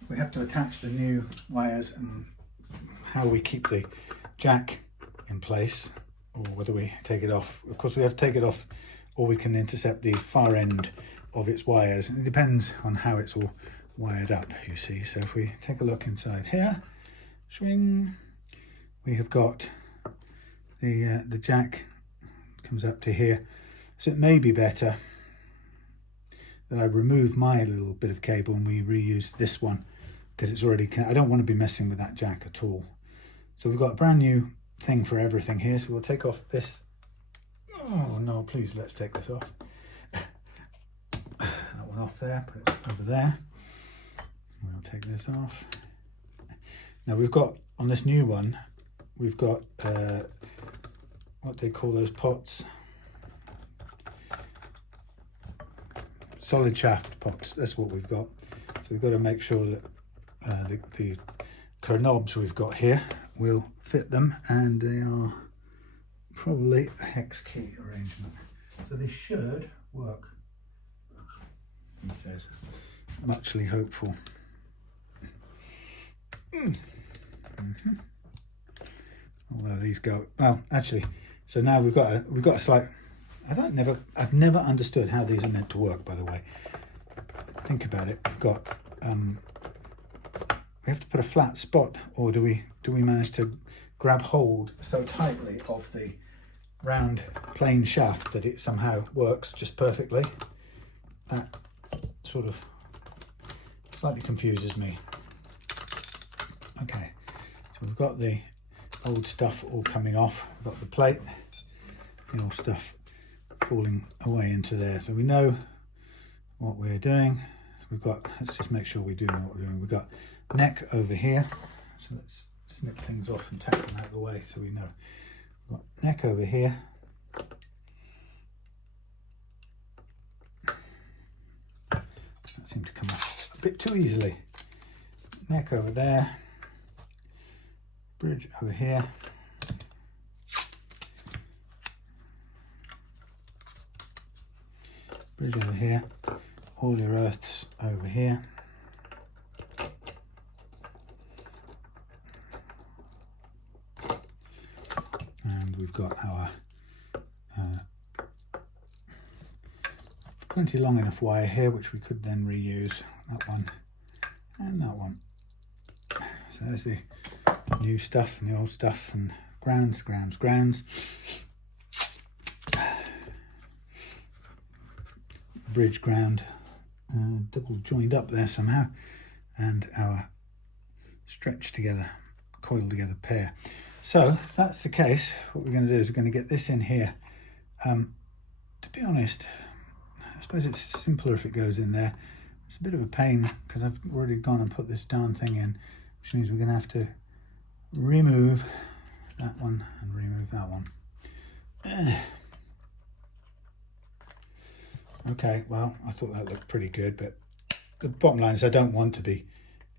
we have to attach the new wires, and how we keep the jack in place, or whether we take it off. Of course, we have to take it off, or we can intercept the far end of its wires. And it depends on how it's all wired up, you see. So if we take a look inside here, swing, we have got the jack comes up to here. So it may be better that I remove my little bit of cable and we reuse this one, because it's already, I don't want to be messing with that jack at all. So we've got a brand new thing for everything here. So we'll take off this. Oh no, please, let's take this off. That one off there, put it over there. We'll take this off. Now we've got, on this new one, we've got what they call those pots. Solid shaft pots, that's what we've got. So we've got to make sure that the knobs we've got here will fit them, and they are probably a hex key arrangement. So they should work, he says. Muchly hopeful. Although these go well, actually. So now we've got a slight. I've never understood how these are meant to work. By the way, think about it. We've got we have to put a flat spot, or do we manage to grab hold so tightly of the round plain shaft that it somehow works just perfectly? That sort of slightly confuses me. Okay, so we've got the old stuff all coming off. We've got the plate, the old stuff falling away into there. So we know what we're doing. So we've got, let's just make sure we do know what we're doing. We've got neck over here. So let's snip things off and take them out of the way so we know. We've got neck over here. That seemed to come off a bit too easily. Neck over there. Bridge over here. Bridge over here. All your earths over here. And we've got our plenty long enough wire here, which we could then reuse. That one and that one. So there's the new stuff and the old stuff, and grounds. Bridge ground, double joined up there somehow, and our stretched together, coiled together pair. So if that's the case, what we're going to do is we're going to get this in here. To be honest, I suppose it's simpler if it goes in there. It's a bit of a pain because I've already gone and put this darn thing in, which means we're going to have to remove that one and remove that one. Okay, well, I thought that looked pretty good, but the bottom line is I don't want to be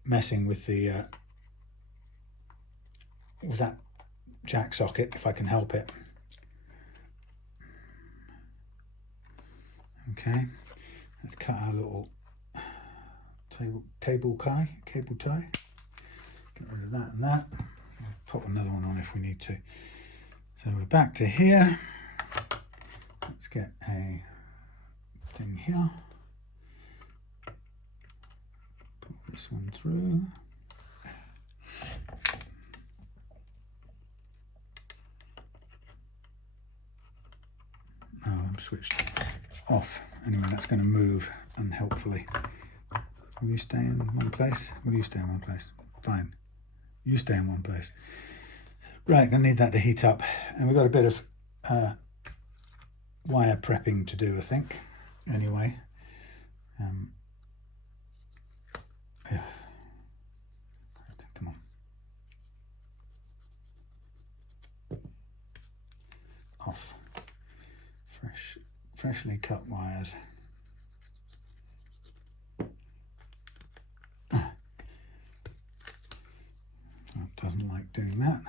messing with the with that jack socket if I can help it. Okay, let's cut our little cable tie. Get rid of that and that. Put another one on if we need to. So we're back to here. Let's get a thing here. Put this one through. Oh, I'm switched off. Anyway, that's going to move unhelpfully. Will you stay in one place? Will you stay in one place? Fine. You stay in one place. Right, gonna need that to heat up. And we've got a bit of wire prepping to do, I think. Anyway. Yeah. Come on. Off. Freshly cut wires. Doesn't like doing that.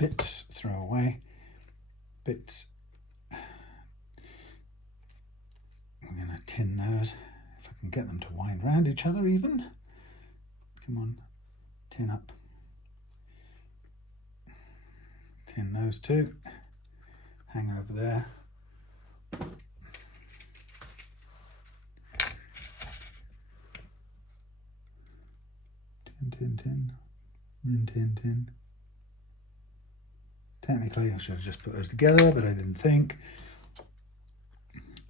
Bits, throw away. Bits, we're going to tin those. If I can get them to wind round each other even. Come on, tin up. Tin those two. Hang over there. Tin. Technically, I should have just put those together, but I didn't think.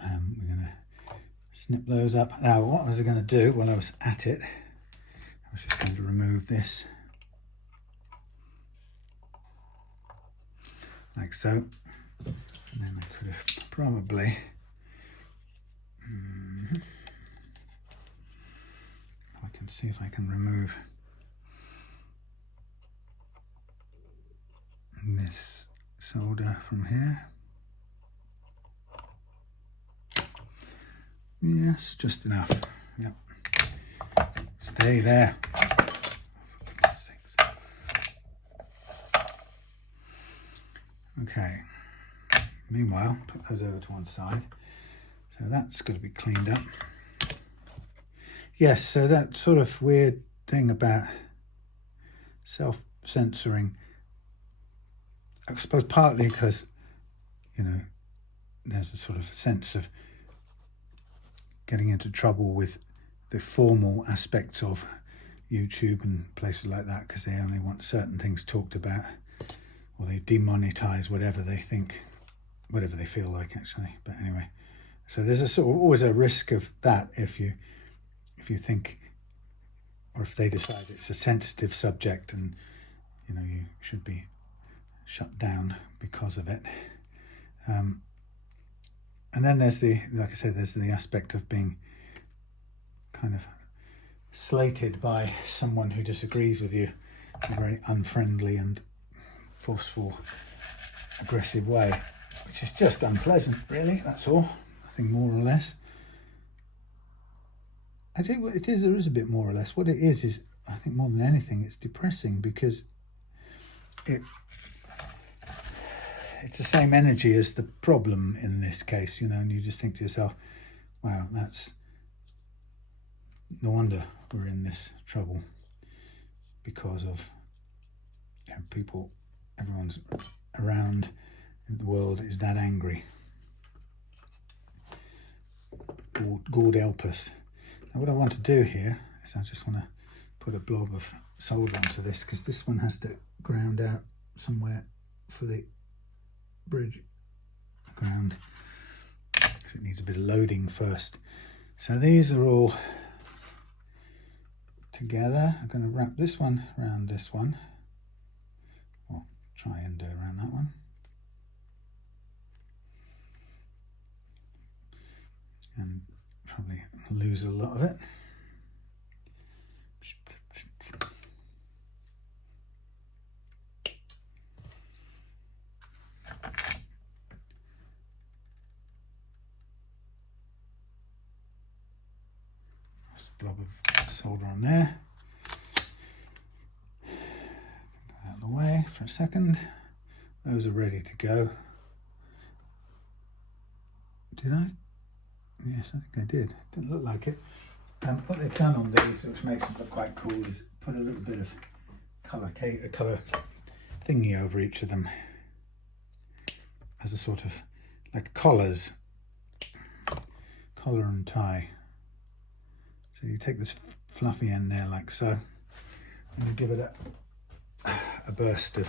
We're going to snip those up. Now, what was I going to do while I was at it? I was just going to remove this. Like so. And then I could have probably I can see if I can remove this solder from here. Yes, just enough. Yep. Stay there. Okay. Meanwhile, put those over to one side. So that's got to be cleaned up. Yes, so that sort of weird thing about self-censoring, I suppose partly because, you know, there's a sort of sense of getting into trouble with the formal aspects of YouTube and places like that, because they only want certain things talked about, or they demonetize whatever they think, whatever they feel like, actually. But anyway, so there's a sort of always a risk of that if you think, or if they decide it's a sensitive subject and, you know, you should be shut down because of it. And then there's the, like I said, there's the aspect of being kind of slated by someone who disagrees with you in a very unfriendly and forceful, aggressive way, which is just unpleasant, really. That's all. Nothing more or less. I think what it is, there is a bit more or less. What it is I think more than anything, it's depressing, because it's the same energy as the problem in this case, you know, and you just think to yourself, wow, that's no wonder we're in this trouble, because of, you know, people, everyone's around in the world is that angry. God help us. Now what I want to do here is I just want to put a blob of solder onto this, because this one has to ground out somewhere for the bridge ground, because it needs a bit of loading first. So these are all together. I'm going to wrap this one around this one, or try and do around that one, and probably lose a lot of it. Blob of solder on there. Get that out of the way for a second. Those are ready to go. Did I? Yes, I think I did. Didn't look like it. What they've done on these, which makes them look quite cool, is put a little bit of colour thingy over each of them as a sort of like collars, collar and tie. So you take this fluffy end there like so, and you give it a burst of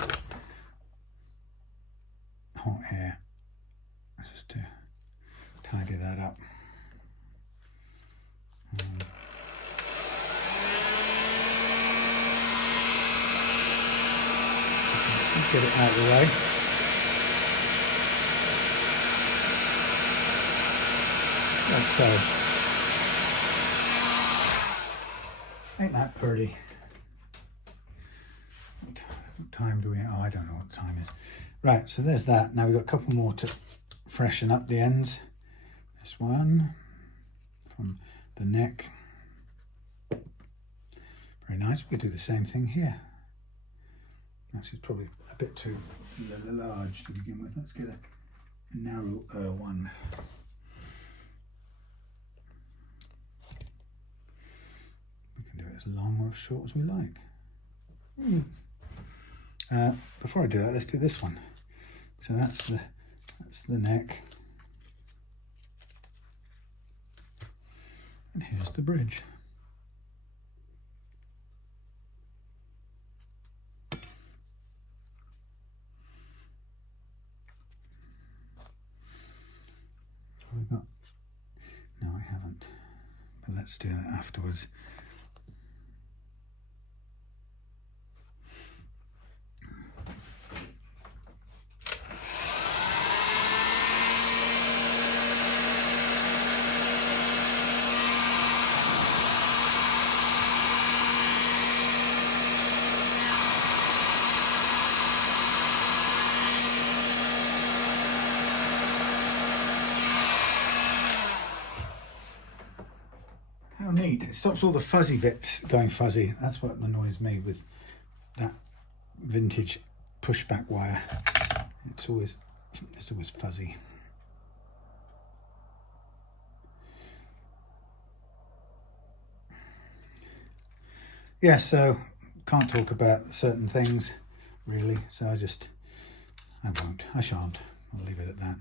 hot air just to tidy that up. Get it out of the way. Like so. Ain't that pretty? What time do we? Oh, I don't know what time is. Right, so there's that. Now we've got a couple more to freshen up the ends. This one from the neck. Very nice. We could do the same thing here. Actually, it's probably a bit too large to begin with. Let's get a narrow one. Do it as long or as short as we like. Before I do that, let's do this one. So that's the neck, and here's the bridge. Have I got? No, I haven't. But let's do that afterwards. How neat. It stops all the fuzzy bits going fuzzy. That's what annoys me with that vintage pushback wire. It's always It's always fuzzy. Yeah, so can't talk about certain things really, so I shan't. I'll leave it at that.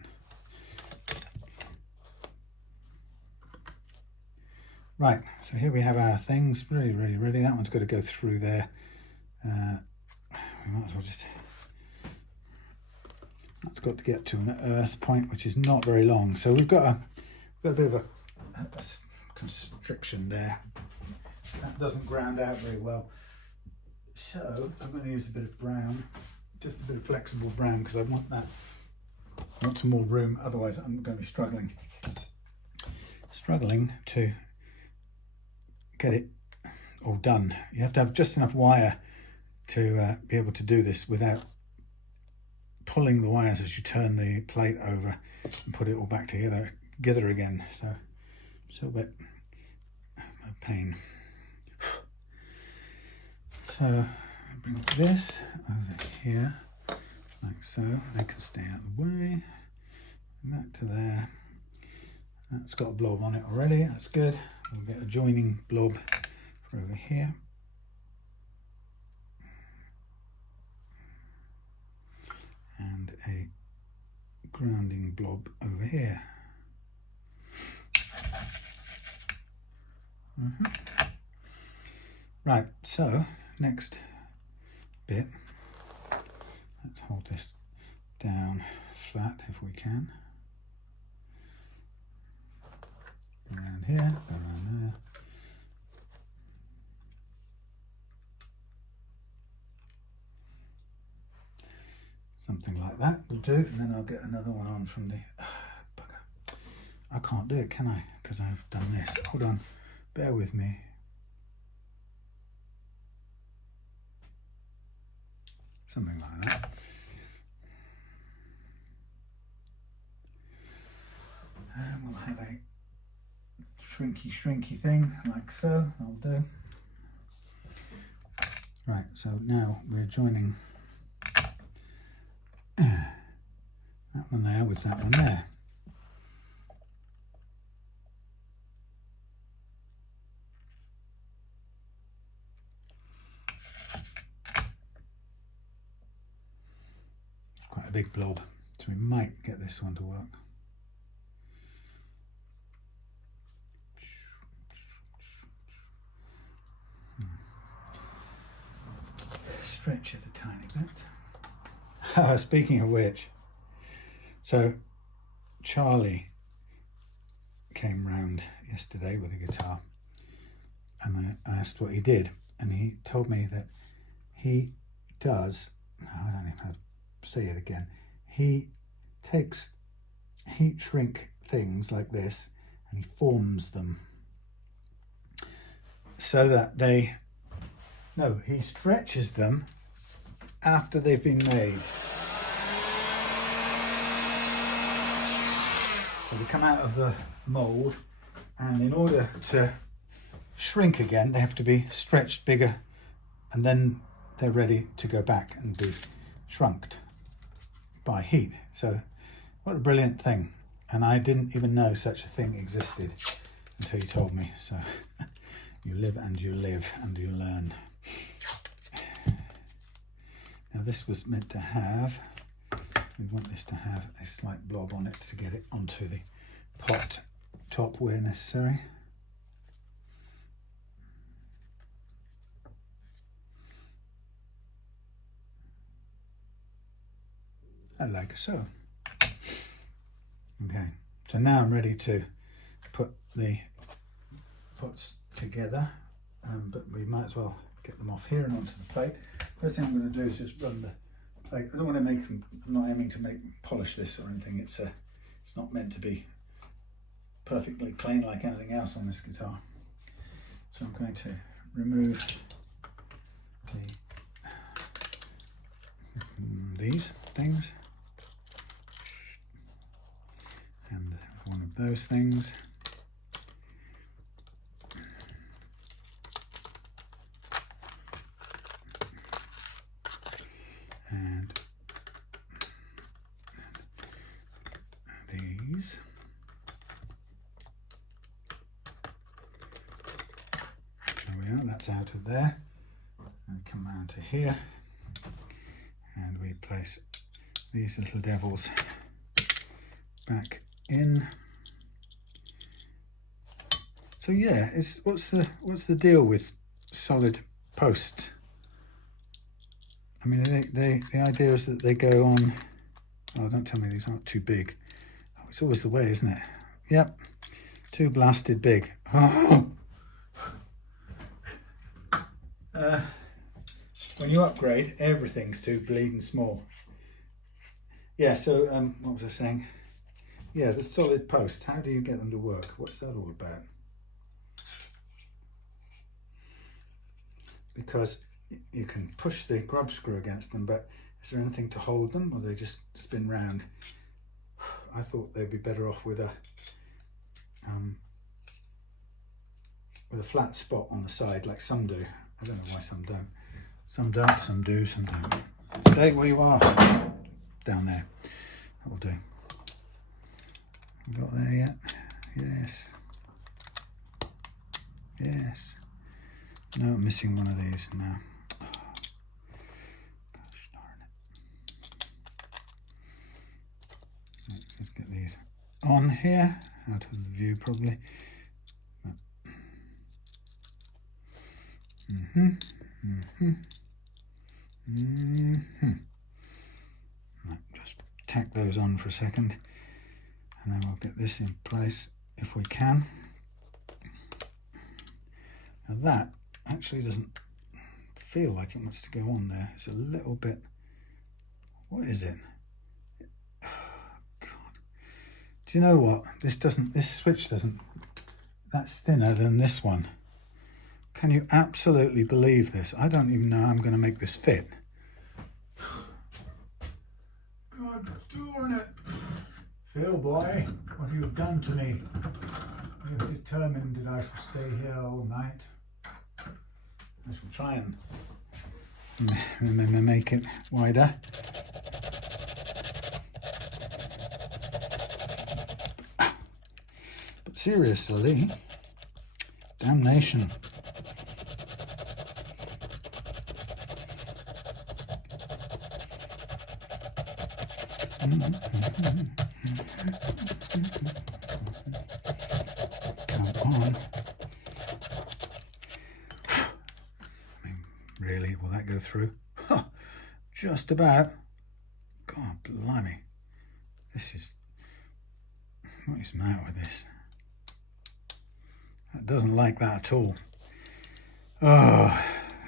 Right, so here we have our things really ready. That one's got to go through there. We might as well just, that's got to get to an earth point, which is not very long. So we've got a bit of a constriction there. That doesn't ground out very well. So I'm going to use a bit of brown, just a bit of flexible brown, because I want some more room. Otherwise I'm going to be struggling to get it all done. You have to have just enough wire to be able to do this without pulling the wires as you turn the plate over and put it all back together again. So it's a bit of a pain. So bring this over here like so. They can stay out of the way. That to there. That's got a blob on it already. That's good. We'll get a joining blob for over here. And a grounding blob over here. Right, so next bit, let's hold this down flat if we can. Go around here, go around there. Something like that will do, and then I'll get another one on from the bugger. I can't do it, can I? Because I've done this. Hold on, bear with me. Something like that. And we'll have a shrinky thing like so. That'll do. Right, so now we're joining that one there with that one there. Quite a big blob, so we might get this one to work. Stretch it a tiny bit. Speaking of which, so Charlie came round yesterday with a guitar, and I asked what he did, and he told me that he does, I don't know how to say it again, he takes heat shrink things like this and he forms them so that he stretches them after they've been made. So they come out of the mould, and in order to shrink again, they have to be stretched bigger, and then they're ready to go back and be shrunked by heat. So what a brilliant thing. And I didn't even know such a thing existed until you told me. So you live and you learn. Now this was meant to have, we want this to have a slight blob on it to get it onto the pot top where necessary. Like so. Okay, so now I'm ready to put the pots together, but we might as well get them off here and onto the plate. First thing I'm going to do is just run the plate. I don't want to make them, I'm not aiming to polish this or anything. It's not meant to be perfectly clean like anything else on this guitar. So I'm going to remove these things and one of those things. that's out of there. And come round to here, and we place these little devils back in. So yeah, what's the deal with solid posts? I mean, the idea is that they go on. Oh, don't tell me these aren't too big. Oh, it's always the way, isn't it? Yep, too blasted big. Oh. When you upgrade, everything's too bleeding small. Yeah, so what was I saying? Yeah, the solid post, how do you get them to work? What's that all about? Because you can push the grub screw against them, but is there anything to hold them, or they just spin round? I thought they'd be better off with a flat spot on the side, like some do. I don't know why some don't. Some don't, some do, some don't. Stay where you are. Down there. That'll do. Got there yet? Yes. Yes. No, I'm missing one of these now. Oh, gosh darn it. Let's get these on here, out of the view probably. Right, just tack those on for a second, and then we'll get this in place if we can. Now that actually doesn't feel like it wants to go on there. It's a little bit, what is it? Oh, God. Do you know what? This switch doesn't, that's thinner than this one. Can you absolutely believe this? I don't even know how I'm going to make this fit. God darn it. Phil boy, what have you done to me? You've determined that I shall stay here all night. I shall try and make it wider. But seriously, damnation. Come on. I mean, really, will that go through? Huh, just about. God blimey. This is... What is the matter with this? That doesn't like that at all. Oh,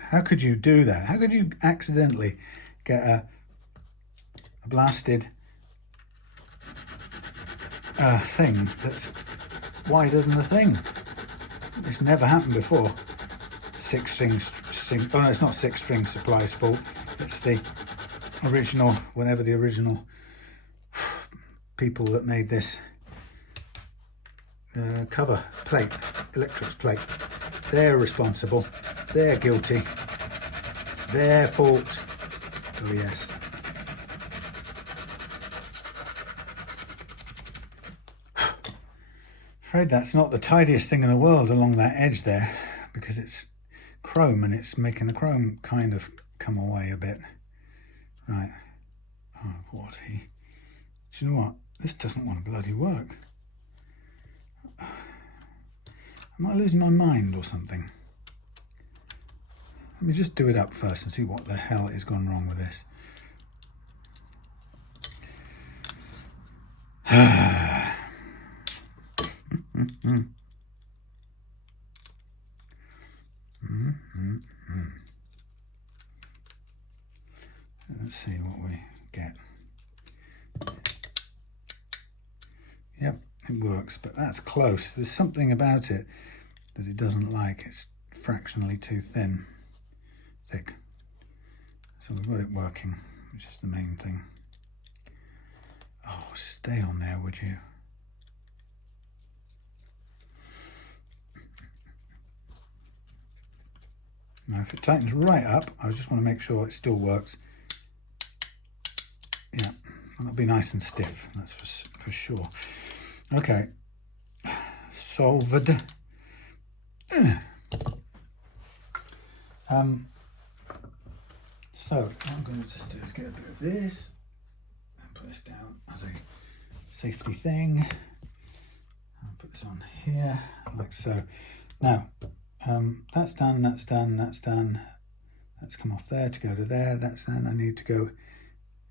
how could you do that? How could you accidentally get a blasted thing that's wider than the thing? It's never happened before. 6 strings, oh no, it's not 6 string supply's fault. It's the original, whenever the original people that made this cover plate, electrics plate, they're responsible. They're guilty. It's their fault. Oh yes. Afraid that's not the tidiest thing in the world along that edge there, because it's chrome and it's making the chrome kind of come away a bit. Right. Oh, what he... Do you know what? This doesn't want to bloody work. Am I losing my mind or something? Let me just do it up first and see what the hell is gone wrong with this. Let's see what we get. Yep, it works, but that's close. There's something about it that it doesn't like. It's fractionally too thick. So we've got it working, which is the main thing. Oh, stay on there, would you? Now, if it tightens right up, I just want to make sure it still works. Yeah, that'll be nice and stiff, that's for sure. Okay, solved. So what I'm going to just do is get a bit of this and put this down as a safety thing. I'll put this on here like so. Now that's done, that's done, that's done. Let's come off there to go to there. That's done. I need to go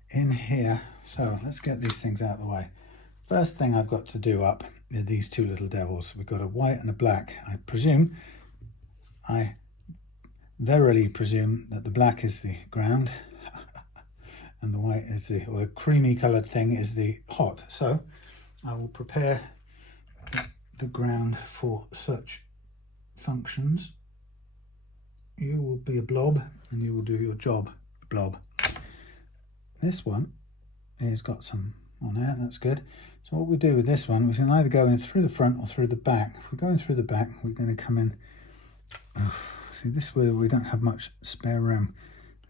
in here. So let's get these things out of the way. First thing I've got to do up are these two little devils. We've got a white and a black. I verily presume that the black is the ground and the white is the, or the creamy coloured thing is the hot. So I will prepare the ground for such functions. You will be a blob and you will do your job, blob. This one has got some on there, that's good. So what we do with this one, we can either go in through the front or through the back. If we're going through the back, we're going to come in, see this way we don't have much spare room.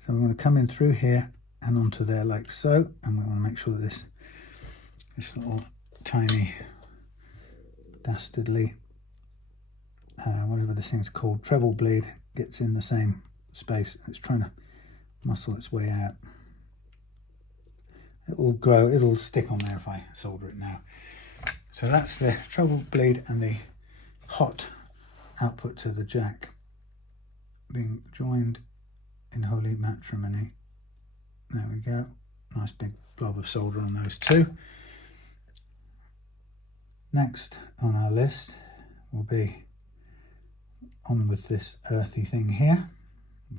So we're going to come in through here and onto there like so, and we want to make sure that this little tiny dastardly, whatever this thing's called, treble blade, gets in the same space. It's trying to muscle its way out. It will grow, it'll stick on there if I solder it now. So that's the treble blade and the hot output to the jack being joined in holy matrimony. There we go. Nice big blob of solder on those two. Next on our list will be on with this earthy thing here.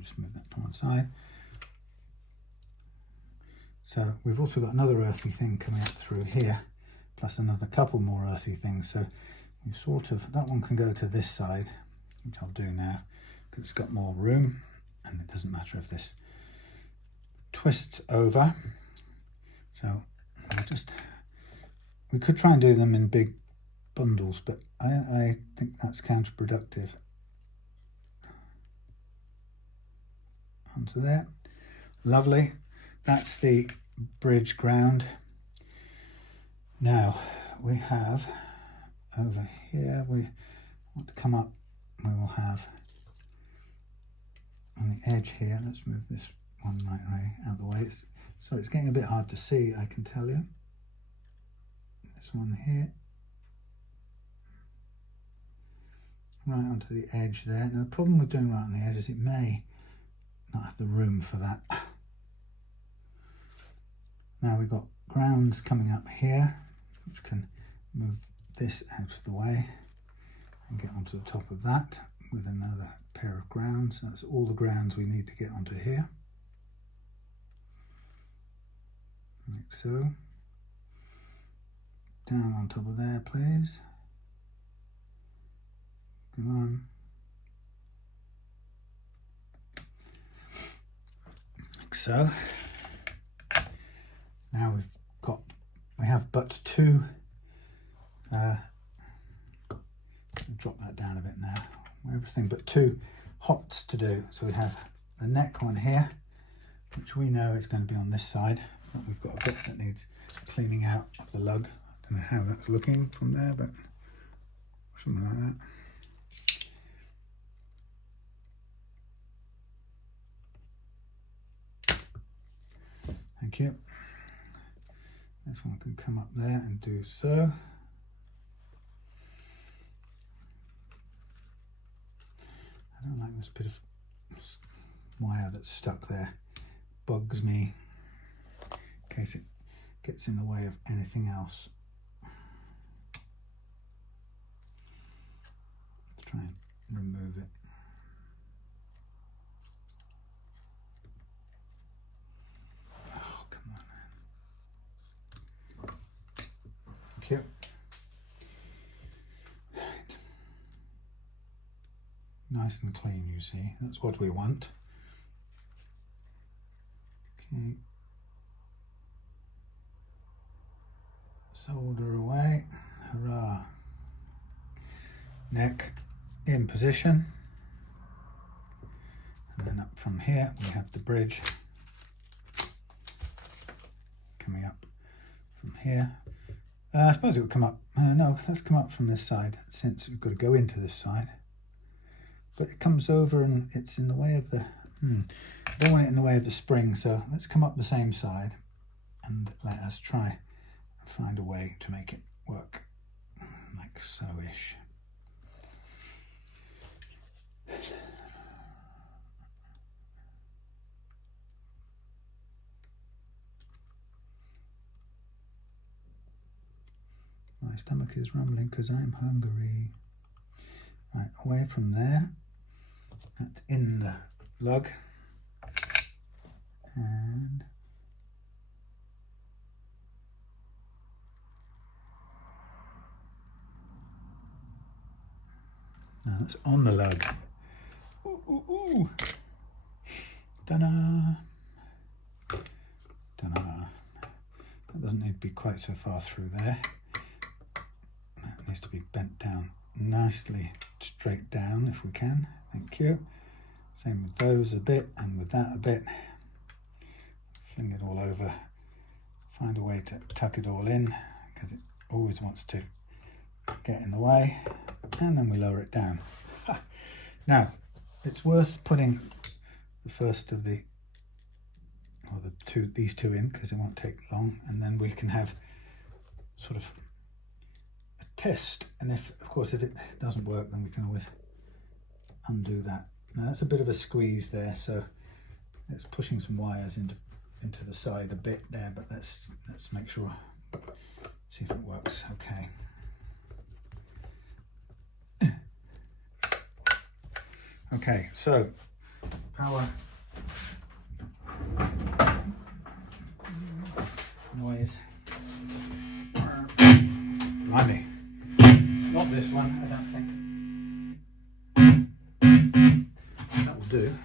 Just move that to one side. So we've also got another earthy thing coming up through here, plus another couple more earthy things. So you sort of, that one can go to this side, which I'll do now, because it's got more room, and it doesn't matter if this twists over. So we could try and do them in big bundles, but I think that's counterproductive. Onto there. Lovely. That's the bridge ground. Now we have over here, we want to come up, we will have on the edge here, let's move this one right out of the way. Sorry, it's getting a bit hard to see, I can tell you. This one here. Right onto the edge there. Now the problem with doing right on the edge is it may not have the room for that. Now we've got grounds coming up here, which can move this out of the way and get onto the top of that with another pair of grounds. That's all the grounds we need to get onto here. Like so. Down on top of there, please. Come on. Like so. Now we have but two, drop that down a bit now, everything but two hots to do. So we have the neck one here, which we know is going to be on this side, but we've got a bit that needs cleaning out of the lug. I don't know how that's looking from there, but something like that. Thank you. This one can come up there and do so. I don't like this bit of wire that's stuck there. Bugs me in case it gets in the way of anything else. Let's try and remove it. Oh, come on, man. Thank you. Right. Nice and clean, you see. That's what we want. Okay. Solder away. Hurrah. Neck in position. And then up from here we have the bridge coming up from here. I suppose it would come up. No, let's come up from this side since we've got to go into this side. but it comes over and it's in the way of the, I don't want it in the way of the spring, so let's come up the same side and let us try and find a way to make it work like so-ish. My stomach is rumbling because I'm hungry. Right, away from there. That's in the lug. And now that's on the lug. Ooh, ooh, ooh. Ta-da! Ta-da! That doesn't need to be quite so far through there. That needs to be bent down nicely straight down if we can. Thank you. Same with those a bit and with that a bit. Fling it all over. Find a way to tuck it all in because it always wants to get in the way. And then we lower it down. Now, it's worth putting the first of these two in because it won't take long, and then we can have sort of a test. And if it doesn't work, then we can always undo that. Now that's a bit of a squeeze there, so it's pushing some wires into the side a bit there, but let's make sure, see if it works okay. Okay, so power, noise, blimey, not this one, I don't think. That will do.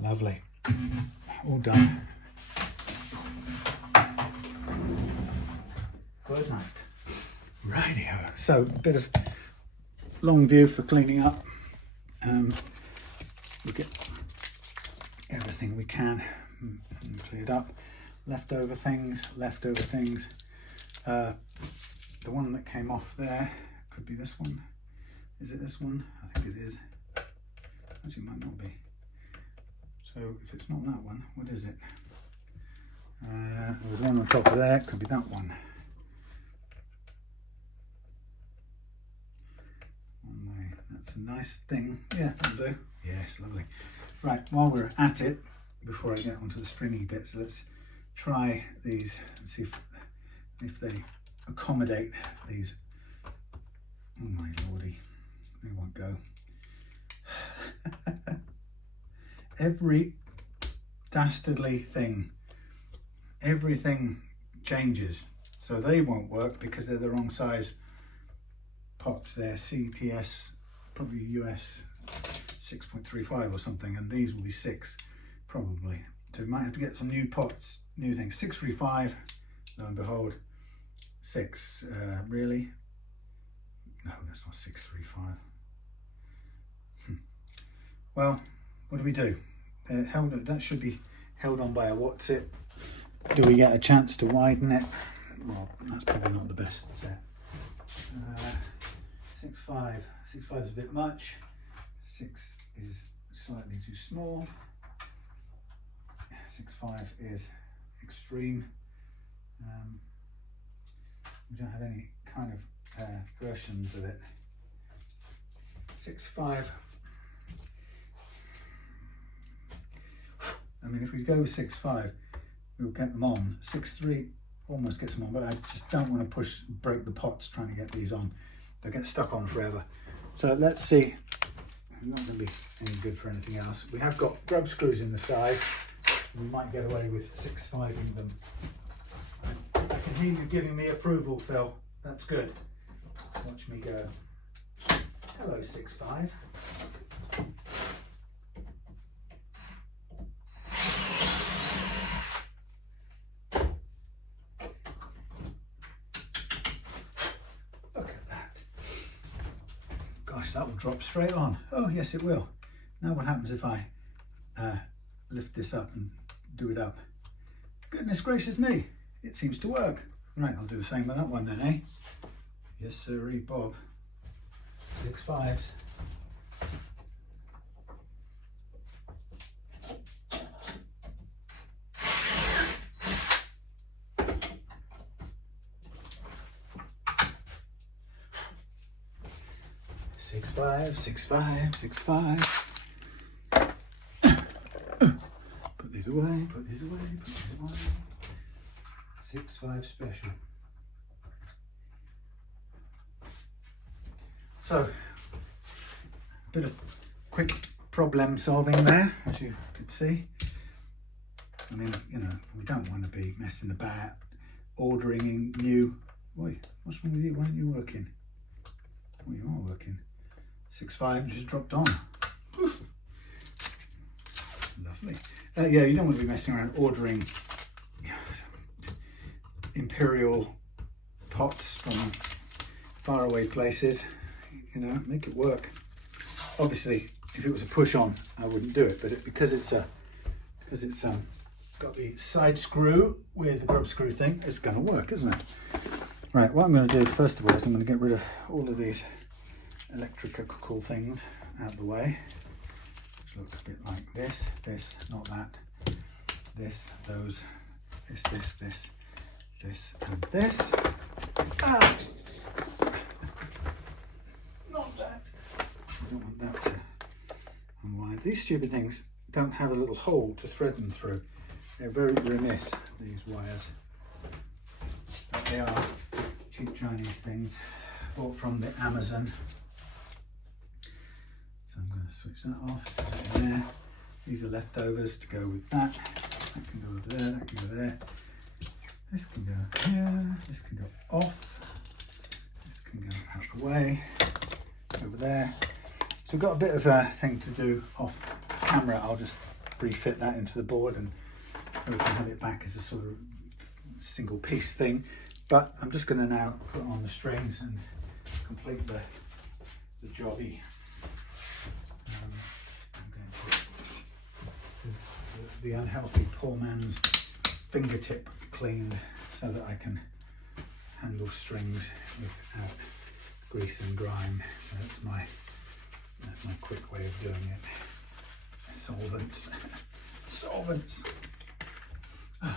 Lovely. All done. Good night. Rightio. So a bit of long view for cleaning up. We get everything we can cleared up. Leftover things. The one that came off there could be this one. Is it this one? I think it is. Actually, it might not be. So if it's not that one, what is it? There's one on top of there, it could be that one. That's a nice thing. Yeah, that'll do. Yes, lovely. Right, while we're at it, before I get onto the stringy bits, let's try these and see if they accommodate these. Oh my lordy, they won't go. Every dastardly thing, everything changes, so they won't work because they're the wrong size pots. They're CTS, probably US 6.35 or something, and these will be 6 probably. So we might have to get some new pots, new things. 635, lo and behold, 6. Really? No, that's not 635. Well, what do we do? That should be held on by a what's it. Do we get a chance to widen it? Well, that's probably not the best set. 6.5. 6.5 is a bit much. 6 is slightly too small. 6.5 is extreme. We don't have any kind of versions of it. 6.5. I mean, if we go with 6.5, we'll get them on. 6.3 almost gets them on, but I just don't want to break the pots trying to get these on. They'll get stuck on forever. So let's see. Not going to be any good for anything else. We have got grub screws in the side. We might get away with 6.5 in them. I can hear you giving me approval, Phil. That's good. Watch me go. Hello, 6.5. That will drop straight on. Oh yes, it will. Now what happens if I lift this up and do it up. Goodness gracious me, it seems to work. Right, I'll do the same with that one then, eh? Yes, sirree, Bob. 6 5s. Six five, 6 5, 6 5. Put these away, put these away, put these away. 6 5 special. So, a bit of quick problem solving there, as you could see. I mean, you know, we don't want to be messing about, ordering in new. Oi, what's wrong with you? Why aren't you working? Oh, you are working. 6 5 just dropped on. Oof. Lovely. Yeah, you don't want to be messing around ordering imperial pots from faraway places. You know, make it work. Obviously, if it was a push on, I wouldn't do it. But because it's got the side screw with the grub screw thing, it's going to work, isn't it? Right. What I'm going to do first of all is I'm going to get rid of all of these electrical things out of the way, which looks a bit like this, not that, this, those, this, and this. Ah! Not that. I don't want that to unwind. These stupid things don't have a little hole to thread them through. They're very remiss, these wires. But they are cheap Chinese things bought from the Amazon. So I'm going to switch that off. There. These are leftovers to go with that. That can go over there, that can go there. This can go here, this can go off. This can go out the way, over there. So we've got a bit of a thing to do off camera. I'll just refit that into the board and we can have it back as a sort of single piece thing. But I'm just going to now put on the strings and complete the jobby. I'm going to put the unhealthy poor man's fingertip cleaned so that I can handle strings without grease and grime. So that's my quick way of doing it. Solvents. Solvents. Oh,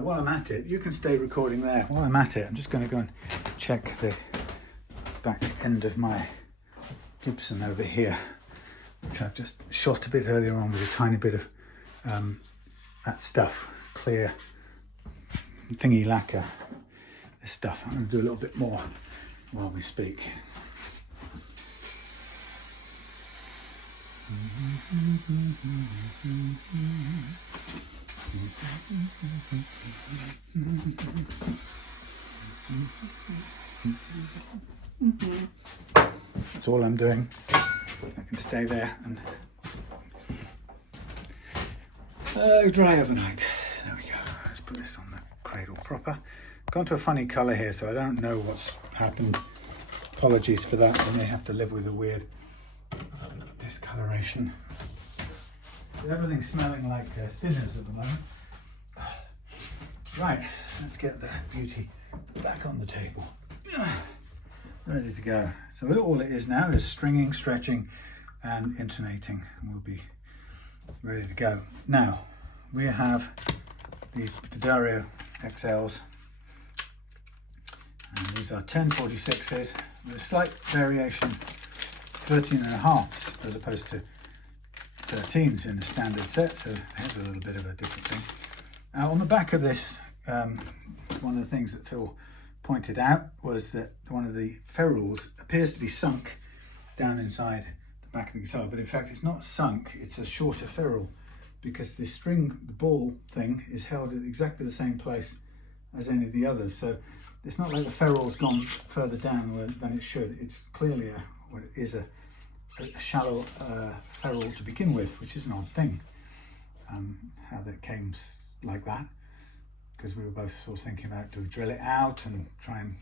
while I'm at it, you can stay recording there. While I'm at it, I'm just going to go and check the back end of my Gibson over here, which I've just shot a bit earlier on with a tiny bit of that stuff, clear thingy lacquer. This stuff, I'm going to do a little bit more while we speak. That's all I'm doing. I can stay there and dry overnight. There we go. Let's put this on the cradle proper. Gone to a funny colour here, so I don't know what's happened. Apologies for that. I may have to live with a weird discoloration. Everything's smelling like dinners at the moment. Right, let's get the beauty back on the table. Ready to go. So all it is now is stringing, stretching and intonating, and we'll be ready to go. Now we have these Dario XLs, and these are 1046s with a slight variation, 13.5s as opposed to 13s in a standard set, so here's a little bit of a different thing. On the back of this, one of the things that Phil pointed out was that one of the ferrules appears to be sunk down inside the back of the guitar, but in fact it's not sunk, it's a shorter ferrule, because the string, the ball thing, is held at exactly the same place as any of the others. So it's not like the ferrule's gone further down than it should. It's clearly what it is a shallow ferrule to begin with, which is an odd thing. How that came like that, because we were both sort of thinking about, do we drill it out and try and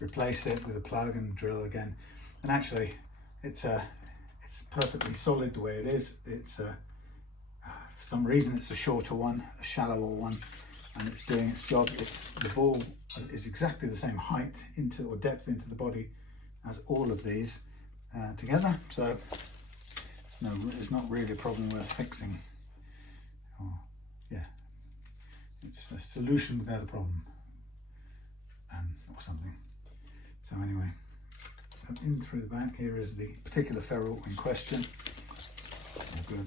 replace it with a plug and drill again? And actually, it's perfectly solid the way it is. It's for some reason it's a shorter one, a shallower one, and it's doing its job. The ball is exactly the same height into or depth into the body as all of these together, so it's not really a problem worth fixing. Yeah, it's a solution without a problem, or something. So anyway, in through the back here is the particular ferrule in question. All good.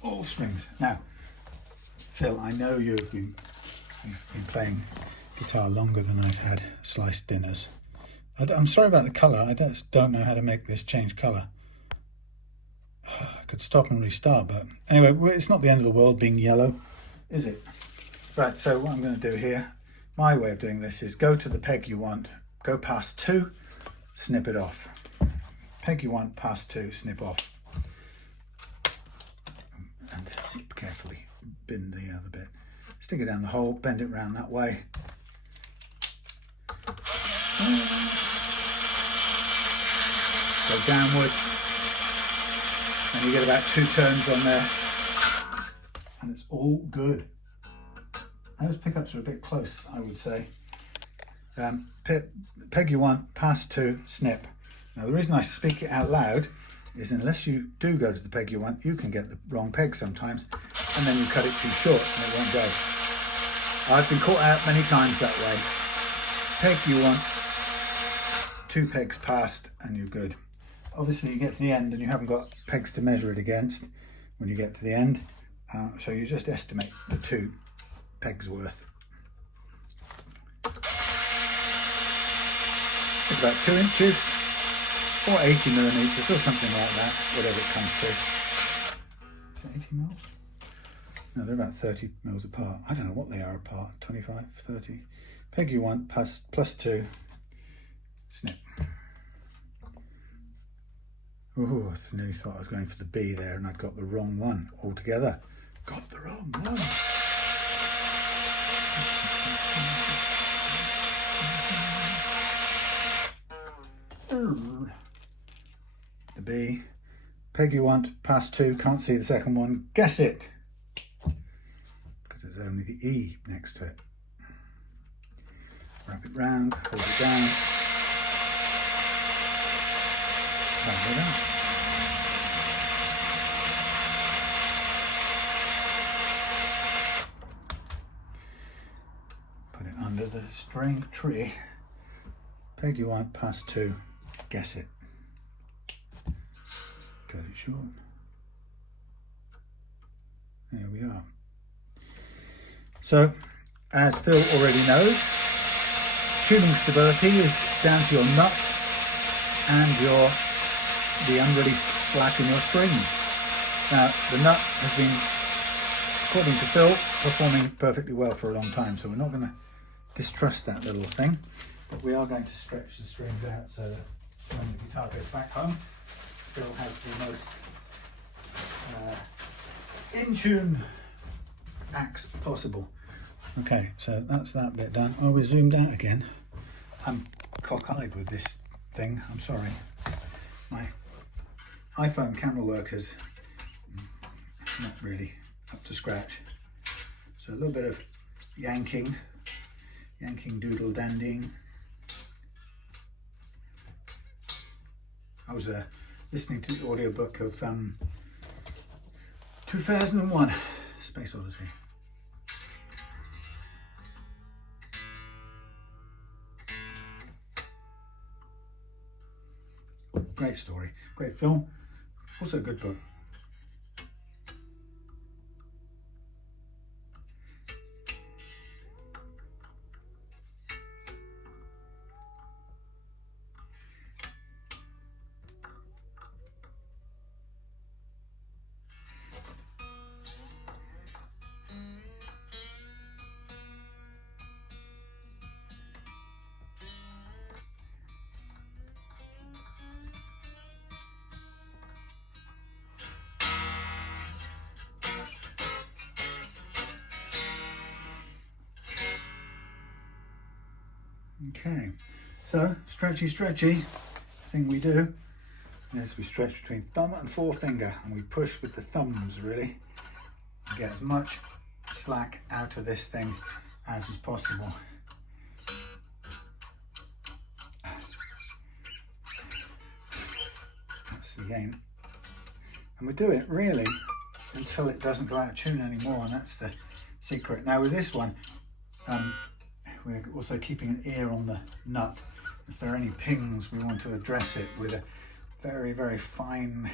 All strings. Now, Phil, I know you've been playing guitar longer than I've had sliced dinners. I'm sorry about the colour. I just don't know how to make this change colour. I could stop and restart, but anyway, it's not the end of the world being yellow, is it? Right, so what I'm going to do here, my way of doing this is go to the peg you want, go past 2, snip it off. Peg you want, past 2, snip off. And carefully bend the other bit. Stick it down the hole, bend it round that way. Go downwards, and you get about 2 turns on there, and it's all good. Those pickups are a bit close, I would say. Peg you want, past 2, snip. Now the reason I speak it out loud is unless you do go to the peg you want, you can get the wrong peg sometimes, and then you cut it too short and it won't go. I've been caught out many times that way. Peg you want, 2 pegs past, and you're good. Obviously you get to the end and you haven't got pegs to measure it against when you get to the end, so you just estimate the 2 pegs worth. It's about 2 inches or 80 millimeters or something like that, whatever it comes to. Is it 80 mils? No, they're about 30 mils apart. I don't know what they are apart, 25, 30. Peg you want, plus 2, snip. Oh, I nearly thought I was going for the B there and I'd got the wrong one altogether. Got the wrong one. The B. Peg you want, past 2, can't see the second one. Guess it. Because there's only the E next to it. Wrap it round, hold it down. Wrap it out. Put it under the string tree. Peg you want, past 2, guess it. Cut it short. There we are. So, as Phil already knows, tuning stability is down to your nut and the unreleased slack in your springs. Now, the nut has been, according to Phil, performing perfectly well for a long time, so we're not going to distrust that little thing, but we are going to stretch the strings out so that when the guitar goes back home, Phil has the most in-tune axe possible. Okay, so that's that bit done. Oh, we're zoomed out again. I'm cock-eyed with this thing, I'm sorry. My iPhone camera work is not really up to scratch. So a little bit of yanking doodle dandying. I was listening to the audiobook of 2001 Space Odyssey. Great story, great film, also a good book. Okay, so stretchy thing we do is we stretch between thumb and forefinger, and we push with the thumbs really to get as much slack out of this thing as is possible. That's the aim, and we do it really until it doesn't go out of tune anymore, and that's the secret. Now with this one, we're also keeping an ear on the nut. If there are any pings, we want to address it with a very fine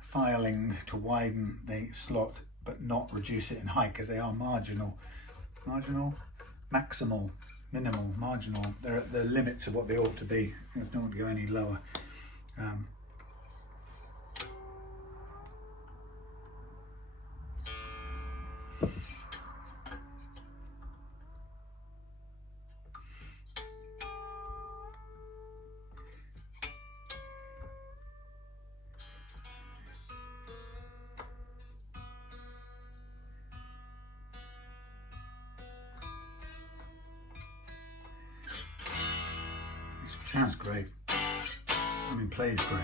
filing to widen the slot but not reduce it in height, because they are marginal, maximal, minimal, marginal. They're at the limits of what they ought to be. You don't want to go any lower. Sounds great. I mean, plays great.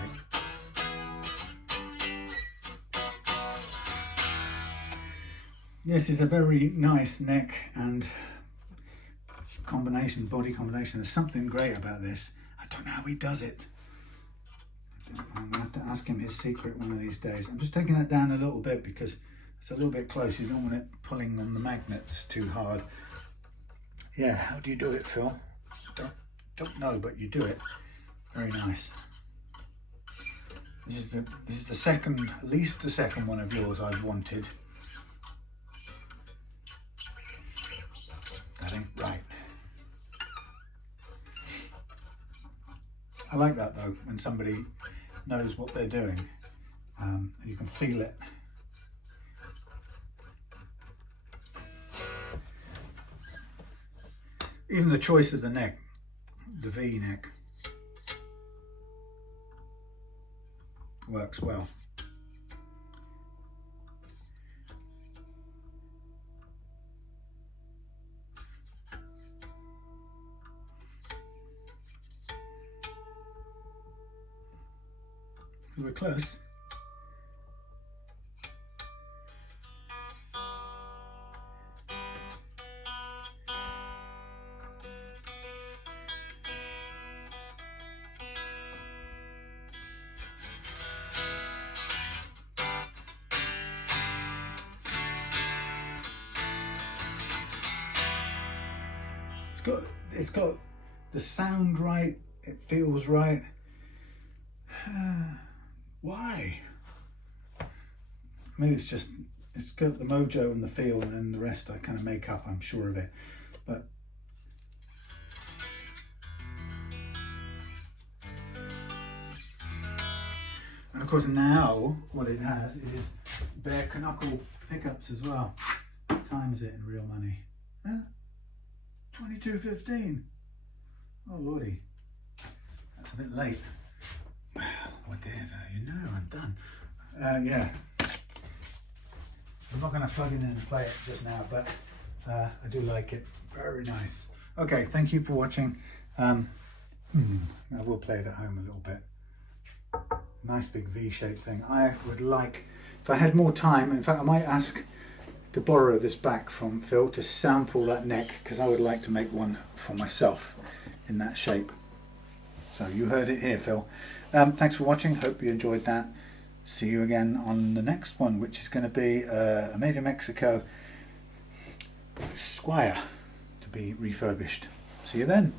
This is a very nice neck and combination, body combination. There's something great about this. I don't know how he does it. I'm gonna have to ask him his secret one of these days. I'm just taking that down a little bit because it's a little bit close. You don't want it pulling on the magnets too hard. Yeah, how do you do it, Phil? Don't know, but you do it. Very nice. This is the second, at least the second one of yours I've wanted. That ain't right. I like that though, when somebody knows what they're doing. You can feel it. Even the choice of the neck. The V neck works well. We're close. It's got the sound right, it feels right. Why? Maybe it's got the mojo and the feel, and then the rest I kind of make up, I'm sure of it. But and of course now what it has is bare knuckle pickups as well. What time is it in real money? 22:15. Oh lordy, that's a bit late. Well, whatever, you know, I'm done. Yeah, I'm not going to plug it in and play it just now, but I do like it. Very nice. Okay, thank you for watching. I will play it at home a little bit. Nice big V-shaped thing. I would like, if I had more time, in fact I might ask to borrow this back from Phil to sample that neck, because I would like to make one for myself in that shape. So you heard it here, Phil. Thanks for watching. Hope you enjoyed that. See you again on the next one, which is going to be a Made in Mexico Squire to be refurbished. See you then.